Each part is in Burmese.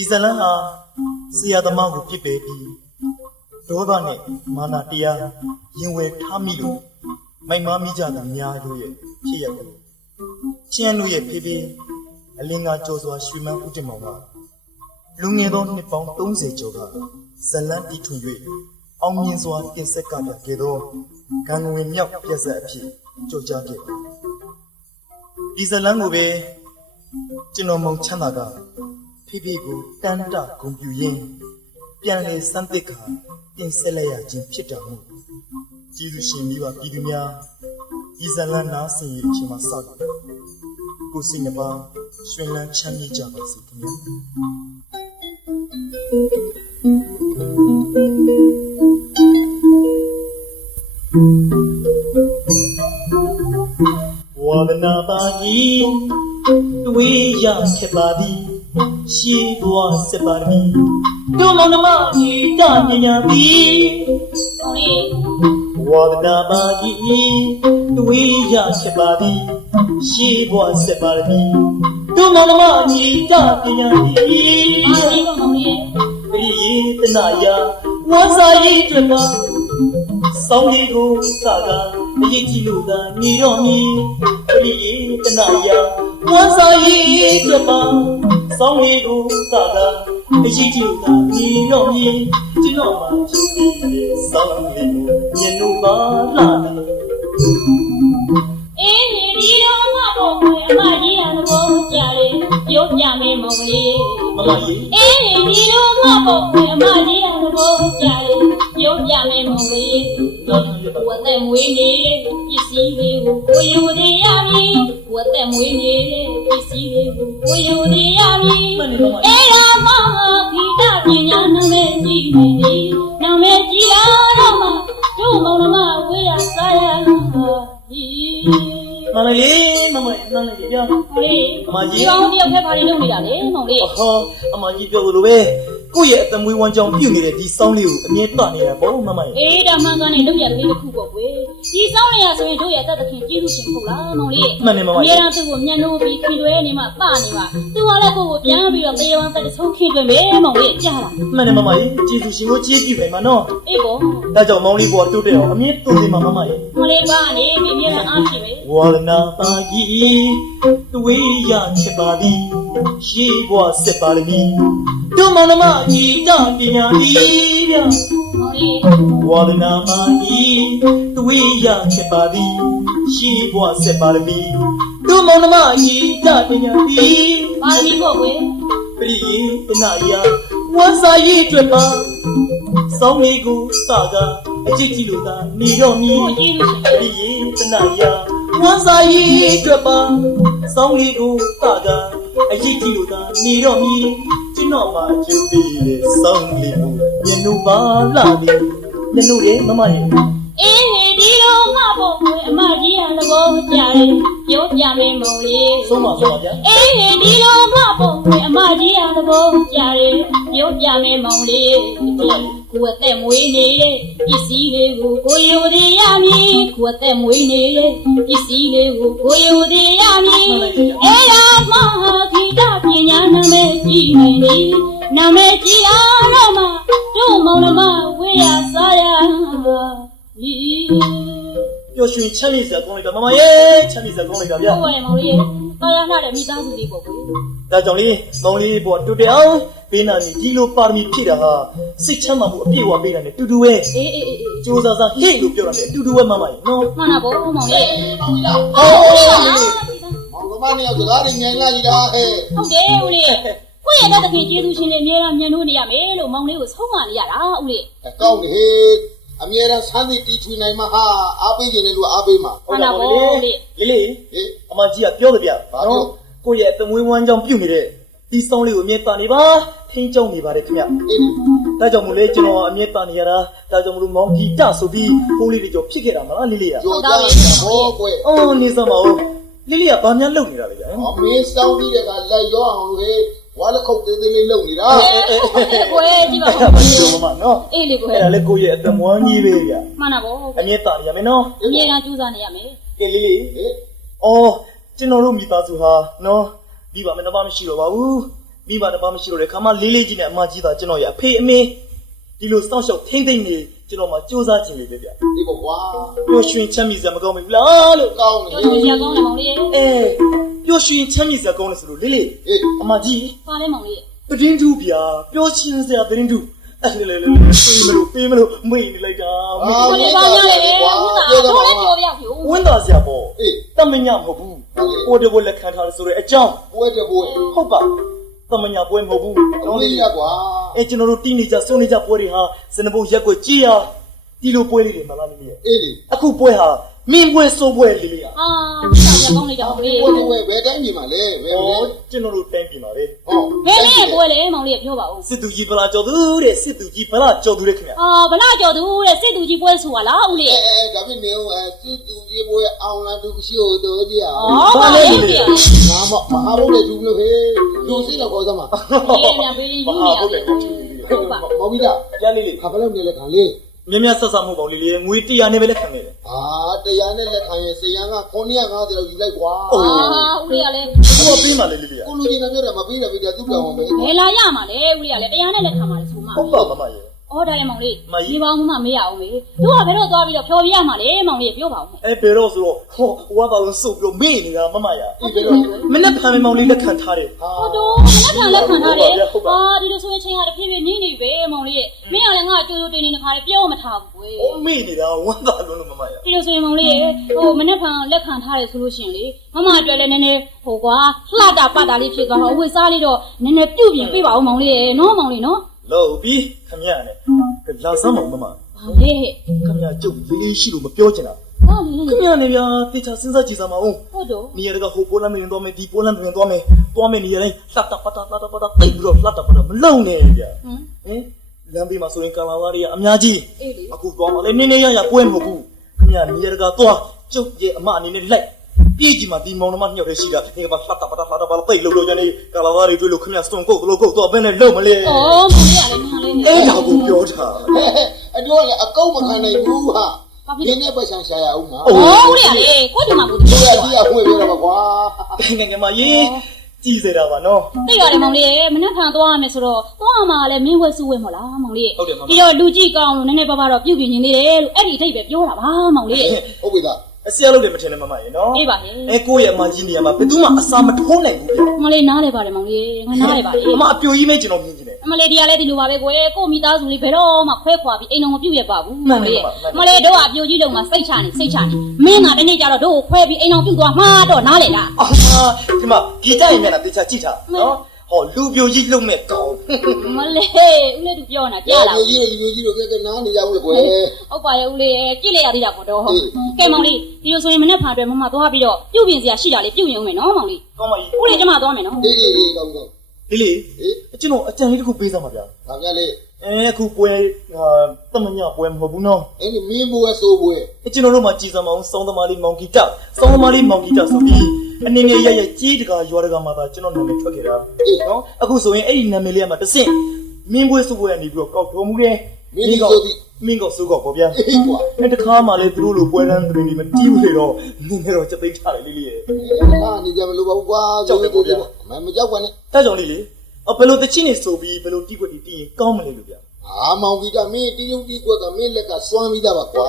ဒီဇလန်ဟာဆရာသမားကိုပြစ်ပယ်ပြီးဒေါသနဲ့မာနတရားရင်ဝယ်ထားမိလို့မိုက်မားမိကြတဲ့များတို့ရဲ့ဖြစ်ရတယ်။ချင်းတို့ရဲ့ဖေဖေအလင်းကကြော်စွာရွှေမန်းဦးတင်မောင်ကလူငယ်သောနှစ်ပေါင်း30ကျော်ကဇလန်တီထွင်၍အောင်မြင်စွာတင်ဆက်ကပြခဲ့သောဂန်ဝင်မြောက်ပြက်ဆက်အဖြစ်ကြော်ကြားခဲ့တယ်။ဒီဇလန်ကိုပဲကျွန်တော်မုံချမ်းသာကဖေဖေကိုတန်တဂုံပြူရင်းပြန်လေစမ်းသစ်ခါတင်ဆက်လိုက်ရခြင်းဖြစ်တာမို့ကျေးဇူးရှင်မိဘပြည်သူများဒီဇလန်နာဆင်ရခြင်းမှာစတယ်ကိုစိတ်နှပါရွှင်လန်းချမ်းမြေ့ကြပါစေခင်ဗျာဝါဒနာပါကြီးတွေးရခဲ့ပါသည်ရှိသွားစပါမီတို့မောင်နှမကြီးတမြညာသည်ဝါဒနာပါကြီးတွေးရခဲ့ပါသည်ရှိသွားစပါမီတို့မောင်နှမကြီးတမြညာသည်ပရိယေတနာယဝါစာရေးတွေ့ပါဆောင်းလေးကိုကအရေးကြီးလို့သာနေတော့မည်ပရိယေတနာယဝါစာရေးတွေ့ပါဆောင်းလေးကိုကအရေးကြီးလို့သာနေတော့မည်ကျွန်တော်မှချစ်တဲ့ဆောင်းလေးကိုမြင်လို့ပါလားအေးဒီတော့ငါ့ဘုံအမကြီးရသဘောကြတယ်ပြောပြမယ်မောင်လေးမမကြီးအေးဒီတော့ငါ့ဘုံအမကြီးရသဘောကြတယ်ပြောပြမယ်မောင်လေးဝတ်တဲ့မွေးနေတဲ့ပစ္စည်းလေးကိုကိုယူသေးရမည်ဝတ်တဲ့မွေးနေတဲ့ပစ္စည်းလေးကိုကိုယူသေးရမည်အေးရမဂီတပညာနာမည်ကြီးနေသည်နာမည်ကြီးလာတော့မှတို့မောင်နှမဝေးရစားရမမလေးမမလေးပြောလေးအမကြီးဒီအောင်တယောက်ဖက်ပါနေလုပ်နေတာလေမောင်လေးဟောအမကြီးပြောလို့ပဲကိုယ့်ရဲ့အသမွေးဝမ်းကြောင်းပြုတ်နေတဲ့ဒီစောင်းလေးကိုအမြဲတနေတာပေါ့မမအေးဒါမှန်ကန်နေလုပ်ရတဲ့တစ်ခုပေါ့ကွယ်ဒီစောင်းလေးရဆိုရင်တို့ရဲ့တတ်သခင်ကျေးဇူးရှင်ဟုတ်လားမောင်လေးမှန်တယ်မမကြီးအများသူ့ကိုညှဉ်းနှိုးပြီးခင်တွဲနေမှပနေမှသူကလည်းကိုကိုပြန်ပြီးတော့တေဝံတက်တဆုံးခင်တွဲမယ်မောင်လေးကြားလားမှန်တယ်မမကြီးကျေးဇူးရှင်ကိုကျေးပြုမယ်မနော်အေးပေါ့ဒါကြောင့်မောင်လေးပေါ်တိုးတက်အောင်အမြဲတိုးနေမှာမမကြီးမောင်လေးကနေပြီးအမြဲတမ်းအားရှိမယ်ဝါဒနာပါကြီးတွေးရချစ်ပါသည်ရှိဘွားစက်ပါလိမည်တို့မောင်နှမကြီးတပညာသည်ဗျမောင်လေးဝါဒနာပါကြီးတွေးရချစ်ပါသည်ရှိဘွားစက်ပါလိမည်တို့မောင်နှမကြီးတပညာသည်ပါဠိပေါ့ကွယ်ပရိယေတနာယဝါစာရေးတွေ့ပါဆောင်းလေးကိုကအကြည့်ကြည့်လို့သာနေတော့မည်ပရိယေတနာယဝါစာရေးတွေ့ပါဆောင်းလေးကိုကအကြည့်ကြည့်လို့သာနေတော့မည်ကျွန်တော်မှကျူပြီးလေဆောင်းလေးကိုမြင်လို့ပါလားဒီမြင်လို့လေမမရဲ့အေးဒီတော့ငါ့ဘုံအမကြီးရသဘောကြတယ်ပြောပြမယ်မောင်လေးဆုံးပါဗျာအေးဒီတော့ငါ့ဘုံအမကြီးရသဘောကြတယ်ပြောပြမယ်မောင်လေးကိုယ်အသက်မွေးနေတဲ့ပစ္စည်းလေးကိုကိုယူသေးရမည်ကိုယ်အသက်မွေးနေတဲ့ပစ္စည်းလေးကိုကိုယူသေးရမည်အေးရမဂီတပညာနာမည်ကြီးနေသည်နာမည်ကြီးလာတော့မှတို့မောင်နှမဝေးရစားရပျော်ရွှင်ချမ်းမြေ့စရာကောင်းလိုက်ပါမမရဲ့ချမ်းမြေ့စရာကောင်းလိုက်ပါဗျာဟုတ်ပါတယ်မောင်လေးပါရလာတဲ့မိသားစုလေးပေါ့ကွယ်ဒါကြောင့်လေမောင်လေးပေါ်တူတယ်အောင်ပေးနာနေကြီးလိုပါရမီဖြည့်တာဟာစိတ်ချမ်းသာမှုအပြည့်အဝပေးတာနဲ့တူတူပဲအေးကြိုးစားစားဟိတ်လို့ပြောတာနဲ့တူတူပဲမမရဲ့နော်မှန်တာပေါ့မောင်လေးဟုတ်မောင်ကမနဲ့စကားတွေငြိမ်လာကြီးတာဟဲ့ဟုတ်တယ်ဦးလေးကိုယ့်ရဲ့တခင်ကျေးဇူးရှင်တွေအများအားညှဉ်းနှိုးနေရမယ်လို့မောင်လေးကိုဆုံးမနေရတာဦးလေးကောင်းတယ်ဟဲ့အမြဲတမ်းဆန်းသစ်တီထွေနိုင်မှာဟာအားပေးခြင်းလေလို့အားပေးမှာဟုတ်တာပေါ့လေလေအမကြီးကပြောတယ်ဗျနော်ကိုယ့်ရဲ့သမွေးဝမ်းကြောင်းပြုတ်နေတဲ့ဒီစောင်းလေးကိုအမြဲတာနေပါထိန်းကျောင်းနေပါတယ်ခင်ဗျဒါကြောင့်မို့လေကျွန်တော်အမြဲတာနေရတာဒါကြောင့်မို့လို့မောင်ကြီးတဆိုပြီးဖိုးလေးတွေကြောဖြစ်ခဲ့တာမလားလေးလေးကကြောတာဘောကွယ်အော်နေစမ်းပါဦးလေးလေးကဘာများလုပ်နေတာလဲဗျာမင်းစောင်းပြီးတဲ့ကလက်ရောအောင်လို့ဟဲ့ဝါလက်ခုတ်သေးသေးလေးလုပ်နေတာကွယ်ကြည့်ပါဦးမနော်အေးလေကွယ်အဲ့ဒါလေကိုရဲ့အသက်မွမ်းကြီးပဲဗျာမှန်တာပေါ့အမြဲတာနေရမယ်နော်အမြဲတမ်းကြိုးစားနေရမယ်ကဲလေးလေးအော်ကျွန်တော်တို့မိသားစုဟာနော်ဒီပါမယ်တော့မရှိတော့ပါဘူး မိဘတစ်ပါးမရှိတော့တဲ့ခါမှလေးလေးကြီးနဲ့အမကြီးသာကျွန်တော်ရဲ့အဖေအမေဒီလိုစောင့်ရှောက်ထိမ့်သိမ့်နေကျွန်တော်မှစူးစမ်းခြင်းလေးပဲဗျ ဒီပေါ့ကွာ ပျော်ရွှင်ချမ်းမြေ့စရာမကောင်းဘူးလားလို့ ကောင်း တော် တယ် တော်ကြာကောင်းတယ်မောင်လေး ပျော်ရွှင်ချမ်းမြေ့စရာကောင်းတယ်ဆိုလို့လေးလေး အေး အမကြီး ပါလဲမောင်လေး တည်င်းတူဗျာပျော်ရွှင်စရာတည်င်းတူအဲ့လေပေးမလို့မေ့နေလိုက်တာ မောင်လေးပါညာလေဟုတ်တာတော့လည်းပြောပြပြူ ဝင်းသားစရာပေါ့ အေး တမညာမဟုတ်ဘူးကိုတကိုလက်ခံထားတယ်ဆိုတဲ့အကြောင်း ပွဲတဲ့ပွဲ ဟုတ်ပါတမညာပွဲမဟုတ်ဘူး တော်လေးရကွာ ကျွန်တော်တို့တီးနေကြစုံနေကြပွဲတွေဟာစနဘုတ်ရက်ကိုကြည်ရဒီလိုပွဲလေးတွေမလားလေးရဲ့ အေးလေ အခုပွဲဟာမင်းပွဲစိုးပွဲလေးလေးอ่ะ အာကြာကောင်းနေကြမောင်လေး ပွဲတဲ့ပွဲဘယ်တိုင်းပြည်မှာလဲဘယ်လိုလဲ ကျွန်တော်တို့တိုင်းပြည်မှာပဲ ဟော ဘယ်နဲ့ပွဲလဲမောင်လေးပြောပါဦး စစ်သူကြီးဗလာကျော်သူတဲ့စစ်သူကြီးဗလာကျော်သူတဲ့ခင်ဗျာ ဗလာကျော်သူတဲ့စစ်သူကြီးပွဲဆိုတာလားဦးလေး ဒါဖြစ်နေအောင်စစ်သူကြီးပွဲအောင်လာသူရှိဟိုတော့ကြည့်အောင် ပါလေပြ ငါမဟာဘုတ်လေသူလို့ဟေးလူစိတ်တော့ခေါ်စမ်းပါ အေးမြန်ပေးရင်ယူနေရတယ်ဟုတ်ပါ မော်ဘီတာ ပြန်လေးလေး ခါဘလောက်နေလဲခံလေး မြမြဆက်ဆက်မှုပေါ့လေးလေးငွေ100နဲ့ပဲလက်ခံနေတယ် တရားနဲ့လက်ခံရင်စေရန်က950လောက်ယူလိုက်ကွာ ဦးလေးကလည်း သူကပေးမှလေးလေးလေး ကိုလူကြီးနဲ့ပြောတယ်မပေးတယ်ပေးတယ်သူ့တောင်မယ် ဘယ်လာရမှာလဲဦးလေးကလည်းတရားနဲ့လက်ခံပါလေဆိုမှ ဟုတ်ပါမမရဲ့ အော်ဒါရမောင်လေးဒီပေါင်းမှမေးရအောင်မေတို့ကဘယ်တော့သွားပြီးတော့ဖြော်ပြရမှာလဲမောင်လေးပြောပါဦး ဘယ်တော့ဆိုတော့ဟောဝါပါလို့စုပ်ပြီးမေ့နေတာမမရ ဒီလို မနေ့ဖမ်းမောင်လေးလက်ခံထားတယ် ဟုတ်တော့လက်ခံထားတယ်ဒီလိုဆိုရင်ချင်းကတဖြည်းဖြည်းနင်းနေပဲမောင်လေးမင်းကလည်းငါကြိုးကြိုးတင်နေတခါလေပြောမထားဘူးကွယ် မေ့နေတာဝမ်းသာလို့မမရ ဒီလိုဆိုရင်မောင်လေးမနေ့ဖန်လက်ခံထားတယ်ဆိုလို့ရှိရင်လေမမအတွက်လည်းနည်းနည်းဟိုကွာလှတာပတ်တာလေးဖြစ်သွားတော့ဝစ်စားလေးတော့နည်းနည်းပြုတ်ပြင်ပေးပါဦးမောင်လေးနော်မောင်လေးနော် လို့ပြီးခမရနဲ့လာစမ်းမမမ ဘာလဲ ခမရကျုပ်လေးလေးရှိလို့မပြောချင်တာ ဘာလဲ ခမရနဲ့ဗျာတေချာစဉ်းစားကြည့်စမ်းမအောင် ဟုတ်တော့ နေရာကဟိုပိုလန်မင်းသွားမယ်ဒီပိုလန်မင်းသွားမယ်နေရာတိုင်းလှတာပတ်တာတိတ်ပြီးတော့လှတာပတ်တာမလုံနဲ့ဗျာဟင်လမ်းဘေးမှာဆိုရင်ကာလာဝါတွေကအများကြီး အေးလေ အခုသွားမှလည်းနင်းနေရပွဲမဟုတ်ဘူးခမရနေရာကသွားကျုပ်ရဲ့အမအနေနဲ့လိုက်ပြေးကြီးမှာဒီမောင်နှမညှောက်ရရှိတာဒီကမှာလှတာပတ်တာတိတ်လို့ကြနေကာလာဝါတွေတွေ့လို့ခမရစတုံကုတ်လို့ကုတ်တော့ဘယ်နဲ့လုံမလဲ ဩမောင်လေးကလည်းမြန်လေးနေ အဲ့ဒါကိုပြောတာ အတော့လည်းအကောက်မခံနိုင်ဘူးဟာဒီနေ့ပတ်ဆောင်ရှာရအောင်နော် ဦးလေးကလေကိုဒီမှာကို သူရကြီးအဖွင့်ပြောတော့ကွာ ငယ်ငယ်မရေးကြည်စေတာပါနော် သိရတယ်မောင်လေးမနေ့ဖန်သွားရမယ်ဆိုတော့သွားမှာလည်းမင်းဝဲစုဝဲမဟုတ်လားမောင်လေး ဟုတ်တယ်မမ ပြီးတော့လူကြည့်ကောင်းလို့နည်းနည်းပါးပါတော့ပြုတ်ပြင်းနေသေးတယ်လို့အဲ့ဒီအထိပ်ပဲပြောတာပါမောင်လေး ဟုတ်ပြီလား အစရလို့တယ်မထင်နဲ့မမရေနော် အေးပါလေ ကိုယ့်ရဲ့အမကြီးနေရာမှာဘယ်သူမှအစာမထိုးနိုင်ဘူးဗျ မလေးနားလေပါတယ်မောင်လေးငါနားလေပါလေ အမအပြိုကြီးမဲကျွန်တော်မြင်နေတယ် မလေးဒီကလည်းဒီလိုပါပဲကွယ်ကိုမိသားစုလေးဘယ်တော့မှခွဲခွာပြီးအိမ်တော်မပြုတ်ရပါဘူးမောင်လေးမလေးတို့ကအပြိုကြီးလုံးမှာစိတ်ချနေမင်းကတနေ့ကျတော့တို့ကိုခွဲပြီးအိမ်တော်ပြုတ်သွားမှာတော့နားလေလား အာဒီမှာဂီတရင်မျက်နှာတေချာကြည့်ထားနော်ဟောလူပြိုကြီးလုံမဲ့ကောင်း မလေးဦးလေးတို့ပြောနေတာကြားလား လူကြီးတို့ကနားနေကြဘူးလေကွယ် ဟုတ်ပါရဲ့ဦးလေးကြည့်လိုက်ရသေးတာပေါ့တော့ဟုတ်ကဲမောင်လေးဒီလိုဆိုရင်မနေ့ဖာအတွက်မမသွားပြီးတော့ပြုတ်ပြင်စရာရှိတာလေးပြုတ်ရုံမယ်နော်မောင်လေး ကောင်းပါကြီး ဦးလေးကျမသွားမယ်နော် ဒီကောင်းကောင်း ဒီလေ ဟေး ကျွန်တော်အကြံလေးတစ်ခုပေးစမ်းပါဗျာ ဒါကြလေ အခုပွဲတမညပွဲမဟုတ်ဘူးနော် အဲ့ဒီမင်းဘွယ်ဆိုဘွယ် ကျွန်တော်တို့မှာကြည်စမ်းမအောင်စောင်းသမားလေးမောင်ဂီတစောင်းသမားလေးမောင်ဂီတဆိုပြီးအနေငယ်ရကြီးတကာရွာတကာမှာသာကျွန်တော်နာမည်ထွက်ခဲ့တာနော်အခုဆိုရင်အဲ့ဒီနာမည်လေးကမှတဆင့်မင်းပွဲစုပွဲကနေပြီးတော့ကောက်တော်မူတယ်မင်းကောစုကောပေါ့ဗျာ ဟေးကွာ အဲ့တခါမှလည်းသူတို့လိုပွဲလန်းတွေမတီးဘူးလေတော့နင်းနေတော့ချက်သိမ်းထားတယ်လေးလေးရဲ့ ဟာနေကြမလို့ပါဘူးကွာမကြောက်ပါနဲ့ တာကြောင့်လေးလေဘယ်လိုတချင်းနေဆိုပြီးဘယ်လိုတီးခွက်တီးရင်ကောင်းမလဲလို့ဗျာ အာမောင်ကြီးကမင်းတီးလုံးတီးကွက်ကမင်းလက်ကစွမ်းပြီးသားပါကွာ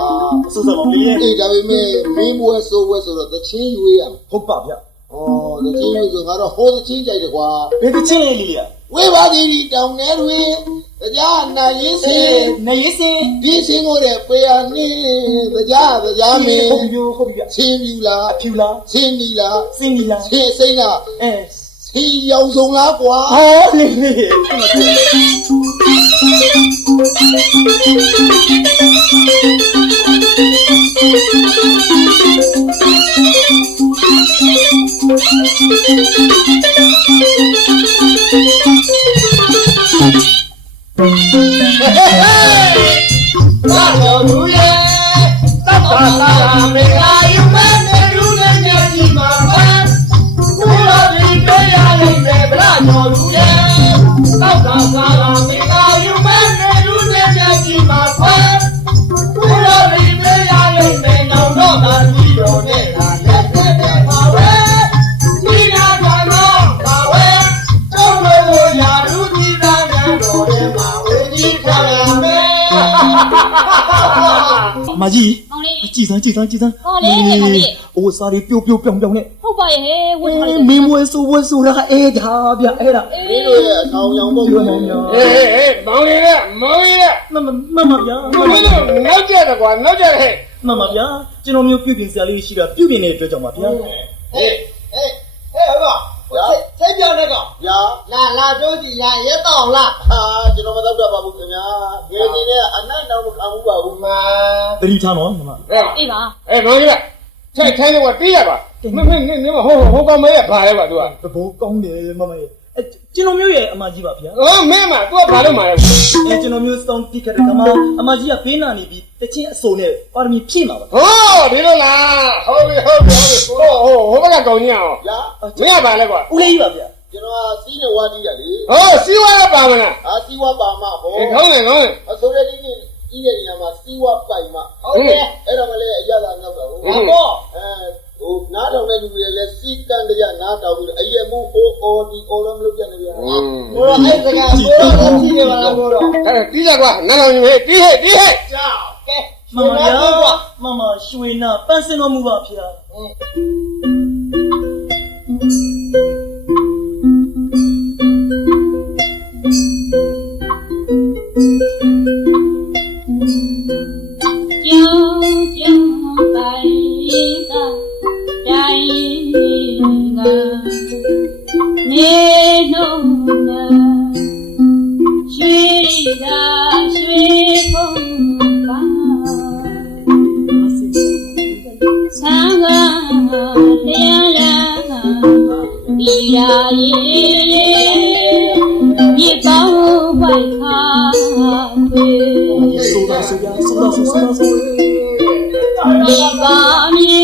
စူးစမ်းပါလေးရဲ့ အေးဒါပေမဲ့မင်းဘွယ်ဆိုဘွယ်ဆိုတော့တချင်းရွေးရ ဟုတ်ပါဗျာ ဩတချင်းရွေးဆိုငါတော့ဟိုးတချင်းကြိုက်တယ်ကွာ ဘယ်တချင်းလေးလေးอ่ะ ဝေးပါသေးဒီတောင်ထဲတွင်တရားနိုင်ရင်စေ နေရစင် ဒီစင်းကိုတဲ့ပေယာနေတရားမင်း ဟုတ်ပြီဟုတ်ပြီဗျာ ဆင်းပြူလား အဖြူလား ဆင်းနီလား စင်ကြီးလား ဆင်းစိမ့်လား အဲ ဆင်းရောင်စုံလားကွာ ဟောလေးလေး သာတော်မူရဲ့သတ္တသာမေအာယုမနေလူနဲ့ညကြီးမှာပါဘုရားဒီပေးရလိုက်တယ်ဗလာတော်မူရဲ့သတ္တသာမေအာယုမနေလူနဲ့ညကြီးမှာပါဘုရားဒီပေးရလိုက်တယ်နောင်တော့သာကြီးတော်နဲ့လာလက်သက်ပါဝဲဒီနာတော်ပါဝဲတောင်းလို့ အမကြီး မောင်လေး ကြည်စမ်း ဟောလေမောင်လေး အိုးစားရီပြုတ်ပြောင်းနဲ့ ဟုတ်ပါရဲ့ဟဲ့ဝတ်ထားလိုက် မင်းဝဲဆိုတာအဲ့ဒါဗျအဲ့ဒါ မင်းတို့ရဲ့အဆောင်ရောင်ပုံ ပြောမောင်များ ဟေးမောင်ကြီးရဲ့ မမဗျာ မင်းတို့နောက်ကျတယ်ကွာနောက်ကျတယ်ဟဲ့ မမဗျာကျွန်တော်မျိုးပြုပြင်စရာလေးရှိတာပြုပြင်နေတဲ့အတွက်ကြောင့်ပါဗျာ ဟေးဟုတ်ကထိတ်ပြောင်းတဲ့ကောင်ညာလာတို့စီလာရဲတော့လားဟာကျွန်တော်မတော့တတ်ပါဘူးခင်ဗျာငယ်နေတဲ့အနတ်တော့မခံဘူးပါဘူးမာ တတိထားနော်မမ အေးပါ မောင်ကြီးထိုင်တော့တီးရပါမင်းဟိုကောင်မဲရပါလေကွာ तू သဘောကောင်းတယ်မမရဲ့ကျွန်တော်မျိုးရဲ့အမကြီးပါဗျာ မင်းမ तू ကဘာလို့မှာလဲ ကျွန်တော်မျိုးစောင်းတိခတ်တဲ့ကမအမကြီးကဘေးနာနေပြီးတချင်းအစိုးနဲ့ပါရမီဖြည့်မှာပါ ဟောဒီလိုလားဟုတ်ပြီဟိုဘက်ကကောင်ကြီးအောင် ညာ မင်းကဘာလဲကွာ ဦးလေးကြီးပါဗျာ ကျွန်တော်စီးနေဝါတီးရလေ ဟောစီဝါရပါမလား အာစီးဝါပါမဟော ခေါင်းနေခေါင်းနေ အစိုးရကြီးကြီးရဲ့နေရာမှာစီးဝါပိုင်မဟုတ်တယ်အဲ့တော့မလဲအရသာနောက်တော့ဟောဟိုနားထောင်တဲ့လူတွေလည်းစီးတန်းကြနားထောင်ပြီးအရက်မှုဟိုအော်ဒီအော်လုံးမလုပ်ကြနဲ့ဗျာဟိုတော့အဲ့စကားကိုတော့စီးနေပါလားကိုတော့ တီးကြကွာနားကောင်ကြီးဟဲ့တီးဟဲ့ ကြောက်ကဲ မမဗျာမမရွှေနာပန်းစင်တော်မူပါဗျာ ကြောင်းကြောင်းပိုင်သာတိုင်းကနေနှုံနာရွှေသာရွှေဖုံးပါဆန်းကတရားလာဒီရာရဲ့မြေပေါင်းဝိုက်ခါတွေ ဆိုတာဆိုဗျာဆိုတာဆို ဒီပါမြေ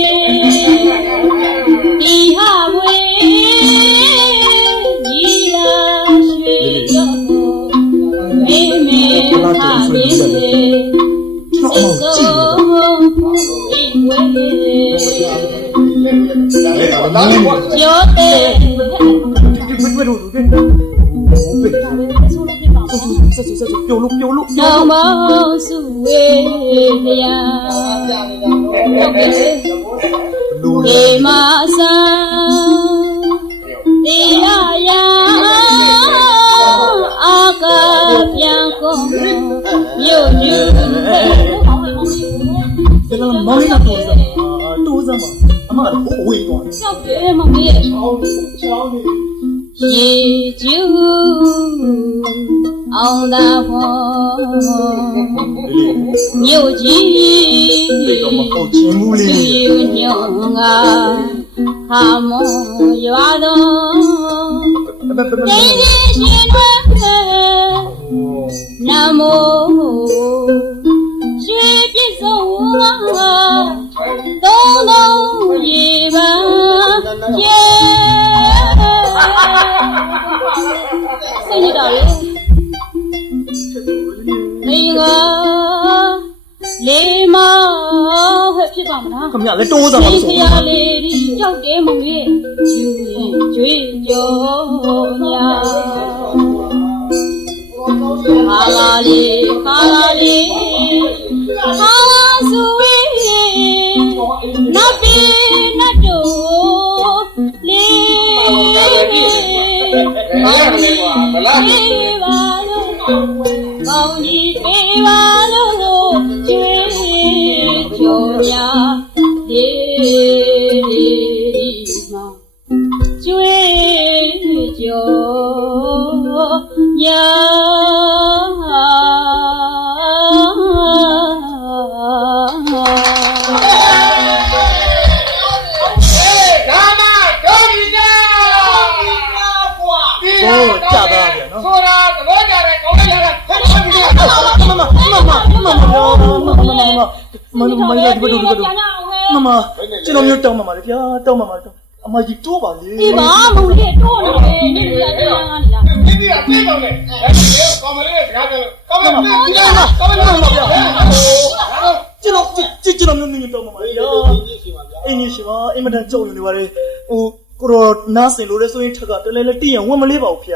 ဒီဟာဝေဒီလာရွှေရောမေမေဟာမေစေဆုံးဒီဝေကျော်တဲ့ ဒီမတို့ကပြုတ်လို့ နောင်မောစုဝေလျာဟုတ်ကဲ့ လူ ဒီမာဆာဒီလာယာအာကပြန်ကုန်မြို့ညူ ဒီလိုမောင်လေးကတော့တိုးစမ်းပါအမကဝေးသွားတယ် ကြောက်တယ်မမေးရေကျူအောင်သာဖောမြို့ကြီး တော့မဟုတ်ချင်းဘူးလေ ယူညောင်းကဟာမောရွာတော်ဒီရှင်ဝဲနမောရွှေပြည့်စုံသုံးလုံးရေပါရေစိတ်ရတာလေနေကလေးမဟဲ့ဖြစ်ပါမလား ခမရလည်းတိုးစမ်းပါ ဒီ ဆို စရာလေးဒီကြောက်တယ်မငယ်ယူရင်ကြွေးကြောညာဟာလာလေးဟာလာလေးဟာဆူဝေးနတ်ပြေနတ်တို့လေးဘာလို့ပါလို့ကောင်းကြီးပေးပါလို့ကျွေးကြောညာဒီမှာကျွေးကြောညာကြာသားဗျာနော် ဆိုတာသဘောကျတယ်ကောင်းလိုက်ရတာဟဲ့ မမရဒီတို့မမကျွန်တော်မျိုးတောင်းပါပါလေဗျာတောင်းပါပါအမကြီးတိုးပါလေ ဒီပါမုံလေးတိုးလာတယ်နေရတရားငါနေလား ဒီကပြေးကောင်းတယ်အဲ့ဒီကောင်းမလေးစကားပြောကောင်းမလေးကောင်းမလေးဗျာ ကျွန်တော်မျိုးနင်းတောင်းပါပါဗျာ ဒီရှိပါဗျာ အင်းကြီးရှိပါအင်မတန်ကြုံနေပါလေဟိုကို ကိုတော့နားစင်လို့လဲဆိုရင်ထက်ကတလဲလဲတီးရင်ဝင်မလေးပါဘူးဖေ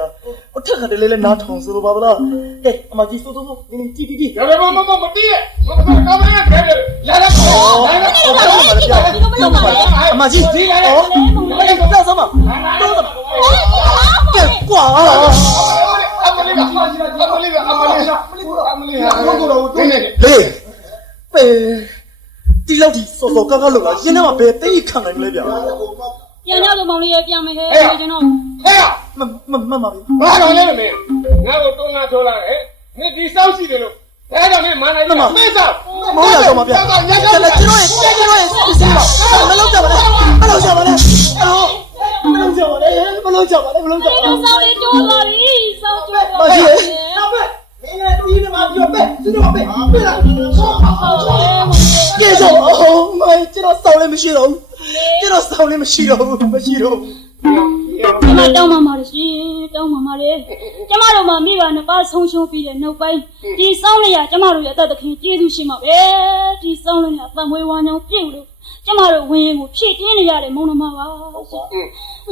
ဟိုထက်ကတလဲလဲနားထောင်ဆိုလိုပါဗလားဟဲ့အမကြီးစိုးနင်းကြည့်ကြည့် ဒါပေမဲ့မတီးရဲ့မကောင်းရဲ့ခဲလာလာ အမကြီးဒီလားအော်အဲ့ဒါစမ်းမတော့ကဲကွာအမလေးလေပေဒီလောက်ဒီစောစောကားကားလို့ကရင်းထဲမှာဘယ်သိခံနိုင်မလဲဗျာ ပြန်ရောက်တော့မောင်လေးရပြန်မယ်ဟဲ့ကျွန်တော် ဟဲ့ မမပါဘူး ဘာတော်လဲမင်းငါ့ကိုတွန်းလာထိုးလာတယ်နင်ဒီစောက်ရှိတယ်လို့ဒါကြောင့်မင်းမနိုင်ဘူးမင်းစား မဟုတ်ရတော့မဗျာကျွန်တော်ရဲ့စီးပါမလုပ်ကြပါနဲ့မလုပ်ကြပါနဲ့မလုပ်ကြပါနဲ့မလုပ်ကြပါနဲ့မလုပ်ကြပါ ဒီ နဲ့ တော့ဆောင်းလေးကျိုးသွားပြီဆောင်းကျိုး မရှိရဲ့ နောက်ပဲမင်းလည်းတူကြီးနဲ့မှပြောပဲသူတို့ပဲပြေးလာ ပြေဆုံးအောင်မကျွန်တော်စောင်းလေးမရှိတော့ဘူးကျွန်တော်စောင်းလေးမရှိတော့ဘူးမရှိတော့ဘူး ကျမတောင်းမှမှာရှင်တောင်းမှမှာလေကျမတို့မှမိဘနှစ်ပါးဆုံးရှုံးပြီးတဲ့နောက်ပိုင်းဒီစောင်းလေးကကျမတို့ရဲ့အသက်သခင်ကျေးဇူးရှင်ပါပဲဒီစောင်းလေးကအသက်မွေးဝမ်းကြောင်းပြုတ်လို့ကျမတို့ဝင်းရင်ကိုဖြည့်တင်းနေရတဲ့မုံနှမပါ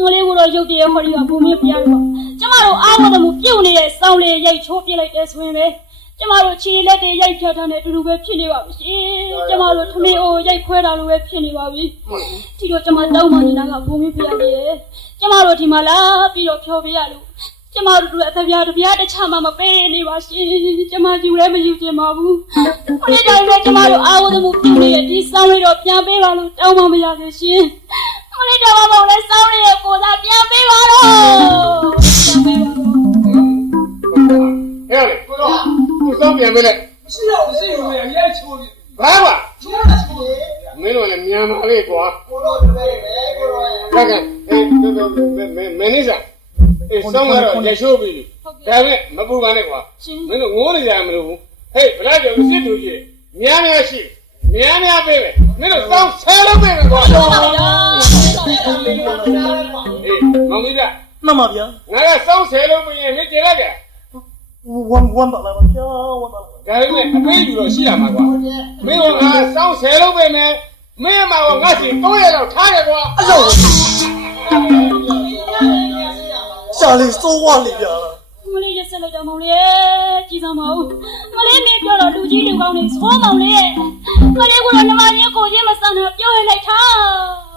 ငလေးကတော့ရုပ်တရက်ခေါ်ရကဘုံမင်းပြရတော့ကျမတို့အားဝတ်မှုပြုတ်နေတဲ့စောင်းလေးရိုက်ချိုးပြလိုက်တဲ့ဆိုရင်လေကျမတို့ခြေလက်တွေရိုက်ဖြတ်ထားတဲ့အတူတူပဲဖြစ်နေပါပြီရှင်ကျမတို့ထမင်းအိုရိုက်ခွဲတာလိုပဲဖြစ်နေပါပြီဒီတော့ကျမတောင်းမှနေတာကဘုံမင်းပြရကြီးရဲ့ကျမတို့ဒီမှာလာပြီးတော့ဖြောပြရလို့ကျမတို့အသပြားတပြားတစ်ချမှမပေးနေပါရှင်ကျမယူလည်းမယူချင်ပါဘူးခဏတိုင်းလည်းကျမတို့အာဝတ်မှုပြုနေတဲ့ဒီစောင်းလေးတော့ပြန်ပေးပါလို့တောင်းမှမရခဲ့ရှင်ခဏတိုင်းတော့လည်းစောင်းလေးရဲ့ကိုယ်သာပြန်ပေးပါတော့ပြန်ပေးပါတော့ ဟဲ့လေကိုတော့ကိုစောင်းပြန်ပေးလိုက် ရှိတော့မရှိဘူးလေအရေးချိုးနေ ဘာပါ ချိုးတာချိုးလေ မင်းတို့လည်းမြန်ပါလေကွာ ကိုတော့ပဲကိုတော့ ကဲမင်းနေစားစောင်းကတော့ရရှိုးပြီဒါနဲ့မပူပါနဲ့ကွာမင်းတို့ငိုးနေကြမလို့ဘူးဟေးဘလားကြောင့်စစ်တူကြီးများရှိများပေးမယ်မင်းတို့စောင်းဆဲလို့ပေးမယ်ကွာဟေးမောင်ကြီးက မှန်ပါဗျာ ငါကစောင်းဆဲလို့မရင်မင်းကြည့်လိုက်ကြ ဝမ်းပါလားဗျာဝမ်းပါလား ဒါပေမဲ့အပေးယူတော့ရှိရမှာကွာမင်းကငါစောင်းဆဲလို့ပေးမယ်မင်းအမကငါစီ3ရက်လောက်ထားရကွာ အဲ့လိုရှာလေးစိုးဝါလေးဗျာ မလေးရဆက်လိုက်တော့မောင်လေးကြည်ဆောင်မအောင်မလေးမင်းပြောတော့လူကြီးလူကောင်းနေသိုးမောင်လေးမလေးကတော့နမကြီးကိုချင်းမဆန်တော့ပြောရလိုက်တာ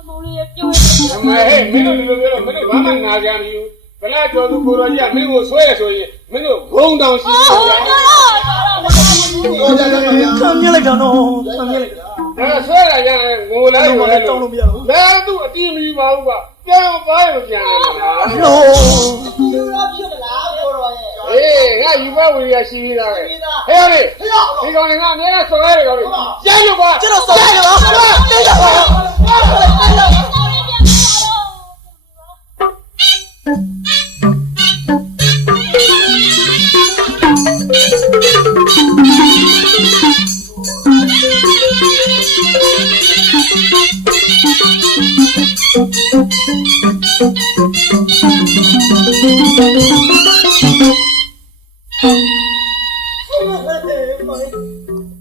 မောင်လေးပြောရ အမေဟဲ့မင်းတို့ဒီလိုပြောတော့မင်းတို့ဘာမှငါကြမ်းမယူဘလားကျော်သူကိုတော်ကြီးကမင်းကိုဆွဲရဆိုရင်မင်းတို့ဂုံတောင်ရှိတယ်ကွာ ခံမြလိုက်တာနော်ခံမြလိုက်တာ ဒါဆွဲရကြတယ်ငိုလာရောလည်း တောင်းလို့မရဘူး ဒါသူ့အတီးမယူပါဘူးကွာပြန်ပါရပြန်လာမှာ နော် ဒီလိုဖြစ်မလားကိုတော့ရဲ့ အေးငါယူပါဝီရရှိသေးတာပဲဟဲ့လေဒီကောင်ကငါအများနဲ့ဆွဲရကောင်ကြီးရိုက်လို့ကွာ ကျွန်တော်စောင်းရပါတေးကြပါ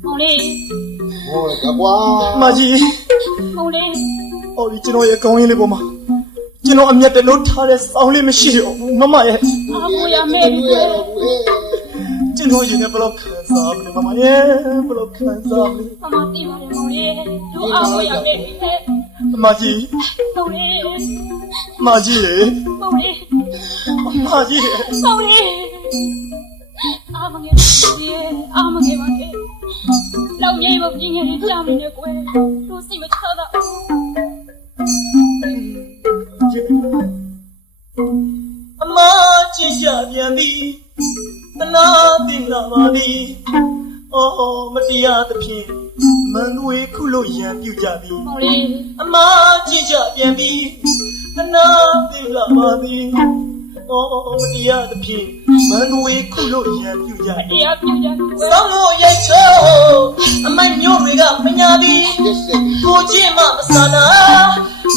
မောင်လေး ဟိုကကွာ မကြီး မောင်လေး ဟောဒီကျွန်တော်ရဲ့ကောင်းရင်းလေးပေါ်မှာကျွန်တော်အမျက်တလို့ထားတဲ့စောင်းလေးမရှိတော့ဘူးမမရဲ့ အာကိုရမဲ့ပြီကွယ် ကျွန်တော်ရင်နဲ့ဘယ်လောက်ခံစားမလဲမမရဲ့ဘယ်လောက်ခံစားမလဲ မမသိပါတယ်မောင်လေးတို့အာကိုရမဲ့ပြီတဲ့ မကြီး မောင်လေး မကြီးရေ မောင်လေး မကြီးရေ မောင်လေးအာမငယ်ဒီအာမငယ်ပါကဲလောက်မြေမပြင်းငယ်လေးကြောင်နေကွယ်တို့စိတ်မချတာ အမချစ်ရပြန်သည်တနာတင်လာပါသည်အော်မတရားသဖြင့်မန်သွေးခုလို့ရန်ပြုကြသည် မောင်လေး အမချစ်ကြပြန်သည်တနာတင်လာပါသည်အော်မတရားသဖြင့်မန်သွေးခုလို့ရန်ပြုကြသည် တရားပြုကြကွယ် သောင်းလို့ရိုက်ချိုးအမိုက်မျိုးတွေကမညာသည်ကိုချင်းမမဆန္ဒ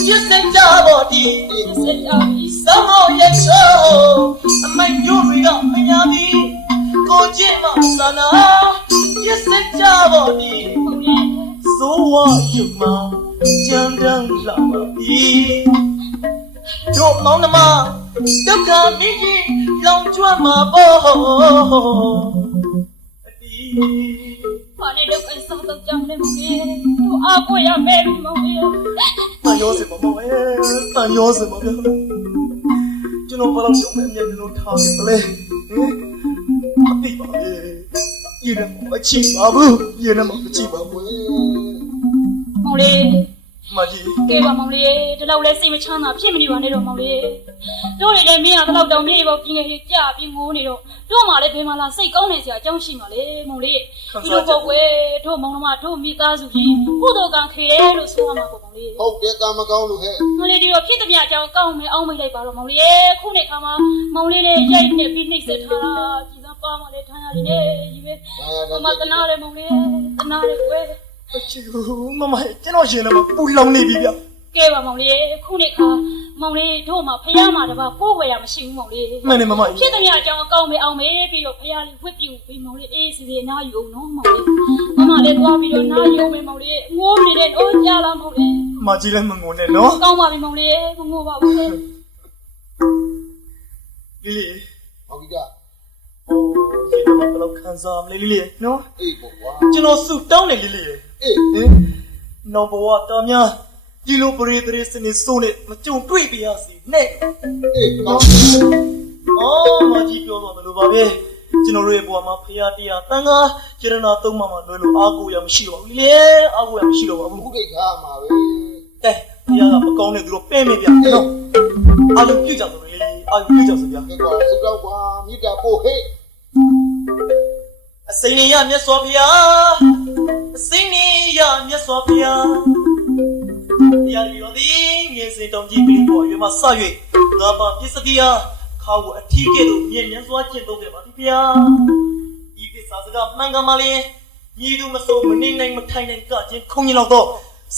ပြစ်စင်ကြပေါ်သည် စက်ကြောင်ကြီး သောင်းလို့ရိုက်ချိုးအမိုက်မျိုးတွေကမညာသည်ကိုချင်းမမဆန္ဒပြစ်စင်ကြပေါ်သည် မောင်လေး ဆိုဝါယူမကြမ်းတမ်းလာပါသည်ဒ တို့မောင်နှမဒုက္ခမင်းကြီးလောင်ကျွမ်းမှာပေါ့အတီး ဘာနဲ့တော့အစားတော့ကြောင်းနေမလေးတို့အားကိုရမယ်မောင်လေး တန်ရောစင်မမောင်တန်ရောစင်မဗျာကျွန်တော်ဘာလို့ရှောင်းမဲအမြဲတမ်းထားနေပလဲအတိပါလေရင်းမအချိပါဘူးရင်းမအချိပါဘူး မောင်လေး မကြီး ကဲပါမောင်လေးဒီလောက်လဲစိတ်မချမ်းသာဖြစ်မနေပါနဲ့တော့မောင်လေးတို့တွေလည်းမင်းကဒီလောက်တောင်မြေပေါ့ပြင်းငယ်ကြီးကြာပြီးငိုးနေတော့တို့မှလည်းဘယ်မှာလာစိတ်ကောင်းနေစရာအကြောင်းရှိမှာလေမောင်လေးဒီလိုပေါ့ကွယ်တို့မောင်နှမတို့မိသားစုကြီးကုသိုလ်ကံခေတယ်လို့ဆိုရမှာပေါ့မောင်လေး ဟုတ်တယ်ကံမကောင်းလို့ဟဲ့ မောင်လေးဒီတော့ဖြစ်သမျှအကြောင်းကောင်းမယ်အောင်းမိလိုက်ပါတော့မောင်လေးခုနေခါမှာမောင်လေးနဲ့ရိုက်နေပြီးနှိမ့်ဆက်ထားတာကြည်စမ်းပါမလဲထားရည်နေကြီးပဲမမတနာလေမောင်လေးတနာလေကွယ် အချီမမကျွန်တော်ရှင်လည်းပူလောင်နေပြီဗျ ကဲပါမောင်လေးခုနေခါမောင်လေးတို့မှဖះမှာတပါကိုယ်ဝယ်ရမရှိဘူးမောင်လေး မှန်တယ်မမ ဖြစ်သမျှအကြောင်းအကောင်းမေအောင်မေပြီးတော့ဖះလေးဝစ်ပြူပြီးမောင်လေးအေးစီစီအနားယူအောင်နော်မောင်လေးမမလေးသွားပြီးတော့နားယူမေမောင်လေးငိုးနေတဲ့တော့ကြာလာမောင်လေး မကြီးလည်းမငုံနဲ့နော် ကောင်းပါပြီမောင်လေးမငိုပါဘူးလေ လီလီ ဟုတ်ပြီက ဟိုဒီတော့ဘယ်လောက်ခံစားမလဲလီလီနော် အေးပေါ့ကွာ ကျွန်တော်စုတောင်းနေလီလီ အေး ဟင်နော်ဘဝတော်များဒီလိုပရိသေစနေစိုးနဲ့မကြုံတွေ့ပြရစီနဲ့ အေးကောင်း အော်မကြီးပြောတော့မလို့ပါပဲကျွန်တော်တို့ရဲ့ဘဝမှာဖရာတရားတန်ခါကျရနာသုံးပါးမှာလွယ်လို့အားကိုရမရှိတော့ဘူးလေအားကိုရမရှိတော့ပါဘူး ခုကိတ်ထားမှာပဲ ကဲဖရာကမကောင်းတဲ့သူတော့ပဲ့မယ်ဗျနော်အာရုံပြုကြတယ်လေအာရုံပြုကြစဗျာ ကဲကွာစုတော့ကွာမိတာပို့ဟဲ့ အစိမ့်နေရမြတ်စွာဘုရားအစိမ့်နေရမြတ်စွာဘုရားတရားတော်သည်ငယ်စဉ်တောင်ကြီးကလေးပေါ်ရွေမှာစ၍ငါပါပစ္စတိယခါကိုအထီးကဲ့သို့မြင့်မြတ်စွာကျင့်သုံးခဲ့ပါသည်ဘုရားဤသစ္စာစကားမှန်ကန်ပါလေညီသူမဆိုးမနေနိုင်မထိုင်နိုင်ကချင်းခုံရင်တော့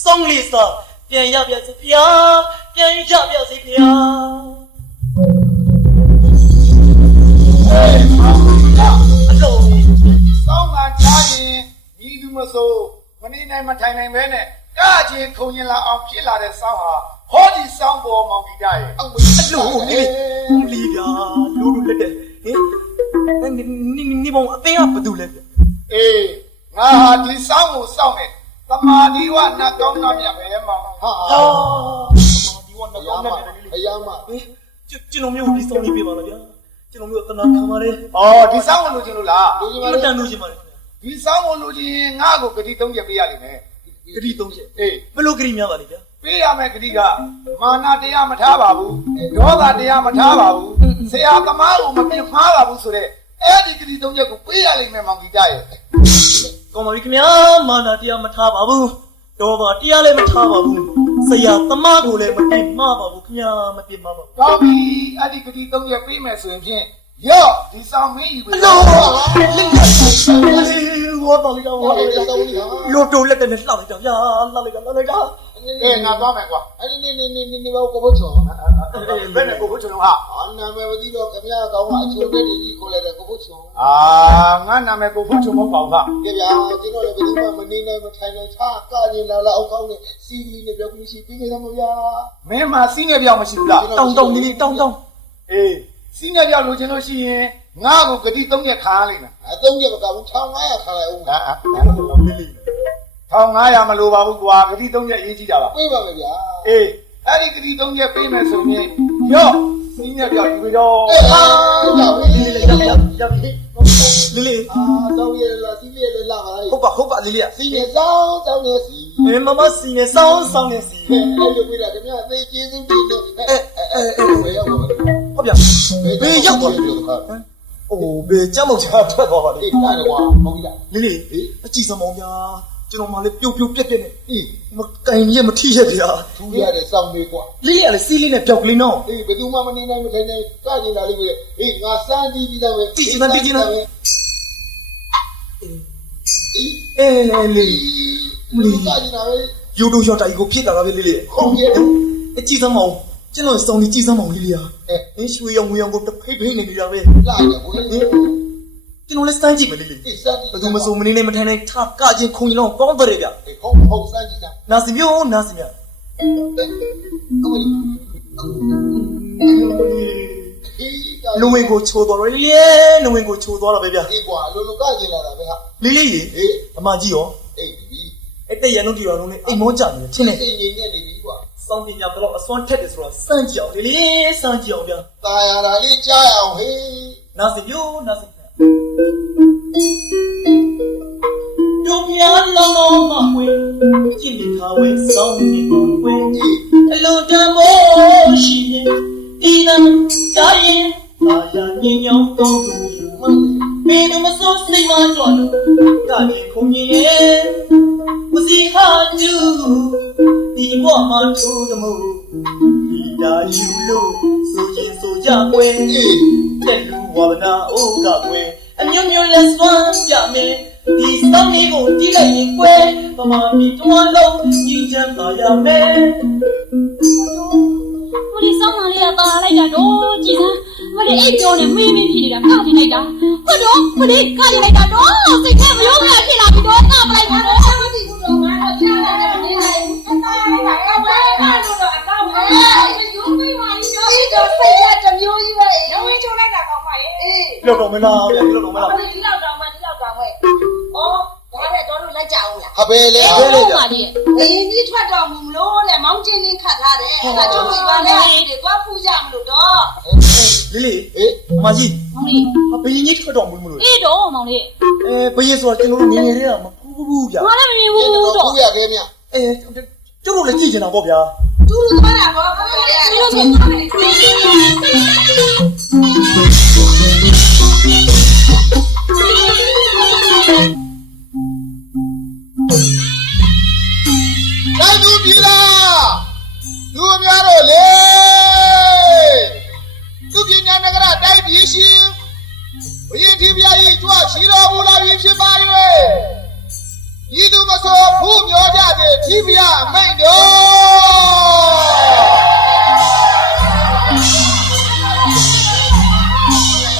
စောင်းလေးစာပြန်ရပြစေဘုရားပြန်ရပြစေဘုရား အေးမောင်က အတော် စောင်းကကြားရင်ညီသူမဆိုမနေနိုင်မထိုင်နိုင်ပဲနဲ့ကချင်းခုံရင်လာအောင်ဖြစ်လာတဲ့စောင်းဟာဟောဒီစောင်းပေါ်မောင်ကြီးတဲ့အောက်မ အလိုလီဗျာလူလူလက်တဲ့ဟင်နိဘောင်အသိအဘသူလဲဗျ အေးငါဟာဒီစောင်းကိုစောင့်နေသမာဓိဝနတ်ကောင်းနာမြတ်ပဲမောင်ဟာ အာဒီဝနကောင်းနေတယ် အယားမ ကျွန်တော်မျိုးဒီစောင်းလေးပြပါလားဗျာကျွန်တော်မျိုးအတနာခံပါလေ အော်ဒီစောင်းကိုလိုချင်လို့လား အမတန်လို့ရှင်ပါလေ ဒီစောင်းကိုလိုချင်ငါ့ကိုဂတိ၃ချက်ပေးရလိမ့်မယ် ဂရီသုံးချက် အေး ဘယ်လိုဂရီများပါလဲဗျာ ပေးရမယ်ဂတိကမာနတရားမထားပါဘူးဒေါသတရားမထားပါဘူးဆရာသမားကိုမပြင်းမှားပါဘူးဆိုတဲ့အဲ့ဒီဂတိ၃ချက်ကိုပေးရလိမ့်မယ်မောင်ကြီးတဲ့ ကောင်းပါပြီခင်ဗျာမာနာတရားမထားပါဘူးတော့ပါတရားလည်းမထားပါဘူးဆရာသမားကိုလည်းမပြစ်မှားပါဘူးခင်ဗျာမပြစ်မှားပါဘူး ကောင်းပြီအဲ့ဒီဂတိ၃ချက်ပေးမယ်ဆိုရင်ဖြင့်ရော့ဒီစောင်းမင်းယူပြီ အလိုဝါပါလိတော့ဝါလိုတိုလက်တဲ့နဲ့လှလိုက်တော့ဗျာလှလိုက်တာ အေးငါသွားမယ်ကွာ အဲ့ဒီနေဘာကိုဖို့ချော ဘယ်နဲ့ကိုဖို့ချုံဟာ အာနာမည်မသိတော့ခင်ဗျားကောင်းကအချိုတဲ့ဒီကြီးကိုလည်းကိုဖို့ချော အာငါနာမည်ကိုဖို့ချုံမပေါ့က ကြဗျာကျွန်တော်လည်းဘယ်သူမှမနေနိုင်မထိုင်နိုင်ချာကကြင်လာလာအောက်ကောင်းနဲ့စီလီနဲ့ပြောလို့ရှိပြီးနေမှာဗျာ မင်းမှာစီးနေပြောင်းမရှိဘူးလား တောင်းလေးတောင်း အေးစီးနေပြောင်းလိုချင်လို့ရှိရင်ငါ့ကိုဂတိ၃ချက်ခါလိမ့်မယ် အသုံးရမကဘူး1500ခါလိုက်အောင် လေးလေး 1500မလိုပါဘူးကွာဂတိ၃ချက်ရေးကြည့်တာပါ ပြေးပါမယ်ဗျာ အေးအဲ့ဒီဂတိ၃ချက်ပေးမယ်ဆိုရင်ရော့စီးနေပြောင်းယူပြီးတော့ အာလာပြီ လေးလေးရောက်ပြီလေးလေး အာတော့ရလာစီးရလာပါလား ဟုတ်ပါလေးလေး စီနေစောင်းနေစီ မမစီနေစောင်းနေစီ အဲ့လိုပြတာခင်ဗျာသိကျေးဇူးတင်တယ်ဘယ်ရောက်ပါ ဟုတ်ဗျာဘေးရောက်သွားပြီအိုးဘေးကြမ်းမောင်ချထွက်သွားပါလေ အေးလာတော့ကွာမောင်ကြီးလား လေးလေးအကြည့်စမောင်ဗျာကျွန်တော်မှလည်းပြုတ်ပြုတ်ပြက်ပြက်နဲ့ အေး မတိုင်ရက်မထိရက်ဗျာ ထူရတဲ့စောင်းလေးကွာ လေးလေးကလည်းစီးလေးနဲ့ပျောက်ကလေးနော် အေးဘယ်သူမှမနေနိုင်မထိုင်နိုင်ကကြင်လာလိမ့်မယ်အေးငါစမ်းတီးပြီးသားပဲအေး အေးလေး ဒီ မလီ ကကြင်လာပဲ ယူတူရှော့တိုင်ကိုဖြစ်တာကပဲလေးလေး ဟုတ်ရဲ့ အကြည့်စမောင်ကျွန်တော်စောင်းလေးကြည့်စမောင်လေးလေးဟာအင်းရွှေရောင်ငွေရောင်ကိုတဖိတ်ဖိတ်နေပြီလားပဲ လာရဘူးလေ ကျွန်တော်လည်းစမ်းကြည့်မယ်လေးလေး အေးစမ်းတီး ဘယ်သူမဆိုမနေနိုင်မထိုင်နိုင်ထားကချင်းခုံရင်တော့ကောင်းတယ်ဗျ ဟုတ်စမ်းကြည့်တာ နာစီမျိုးနာစီမြ အမလီ လူဝင်ကိုချိုးသွားတော့လေလူဝင်ကိုချိုးသွားတော့ပဲဗျာ အေးကွာလိုလိုကကျင်လာတာပဲဟာ လေးလေးရေအမကြီးရော အေးဒီ အဲ့တဲ့ရန်လုံးတီတော်လုံးနဲ့အိမ်မောကြနေတယ်ချင်းနေ စိတ်ငြိမ်နေနေပြီကွာ စောင်းပညာဘလို့အစွမ်းထက်တယ်ဆိုတော့စမ်းကြည့်အောင်လေးလေးစမ်းကြည့်အောင်ဗျာ ตายရတာလေးကြားအောင်ဟေး နာစီပြိုနာစီတို့ပြားလုံးလုံးမဝဲကြည့်နေခါဝဲစောင်းနေဝဲအလိုတမ်းမို့ရှိရင်ဒီနံကြားရင်အာရညင်ညောင်းတော့ဘူးမင်းတို့မစိုးစိတ်မကြွလို့တာကြီးခုံကြီးရဲ့ဝစီဟာကျူဒီဘောမှာထူးသမို့ဒီဒါယူလို့ဆိုရင်ဆိုကြွယ် အေး တဲ့လူဝါဒနာအိုးကကွယ်အမျိုးမျိုးလက်စွမ်းပြမယ်ဒီစောင်းလေးကိုတီးလိုက်ရင်ကွယ်ပမာမီတွန်းလုံးညီချမ်းပါရမယ် 我的上哪里了？打来着，多几个，我的一表呢，妹妹皮的，干的来着，我的干的来着，多谁看不用了，皮拉皮多，打不来我多。လောက်တော့မလားဗျာလောက်တော့မလား ဟာဘယ်လဲ 哎，我妈的， အရင်ကြီးထွက်တော်မူမလို့တဲ့မောင်းချင်းချင်းခတ်ထားတယ်အဲ့ဒါတို့မိဘနဲ့ဒီကွာဖူးကြမလို့တော့ လေးလေး အေး အမကြီး 毛的， ဘယင်းကြီးထွက်တော်မူမလို့ 一种毛的， ဘယင်းဆိုတော့ကျွန်တော်တို့ငငယ်လေးကမပူဘူးဗျာ 我那没 ဒီ 有 တော့ 的 ဖူး。ရခဲ့မြ ကျတို့လည်းကြည့်ချင်တာပေါ့ဗျာ တူတူသွားတာတော့ခါရတယ် 你说什么？ တိုင်းသူပြည်လားလူအများတော့လေသူပညာနဂရတိုင်းပြည်ရှင်ဘုရင်ကြီးပြကြီးကြွချီတော်မူလာပြီဖြစ်ပါ၍ဤသူမဆိုဖူးမျောကြတဲ့ကြီးပြအမိန့်တော်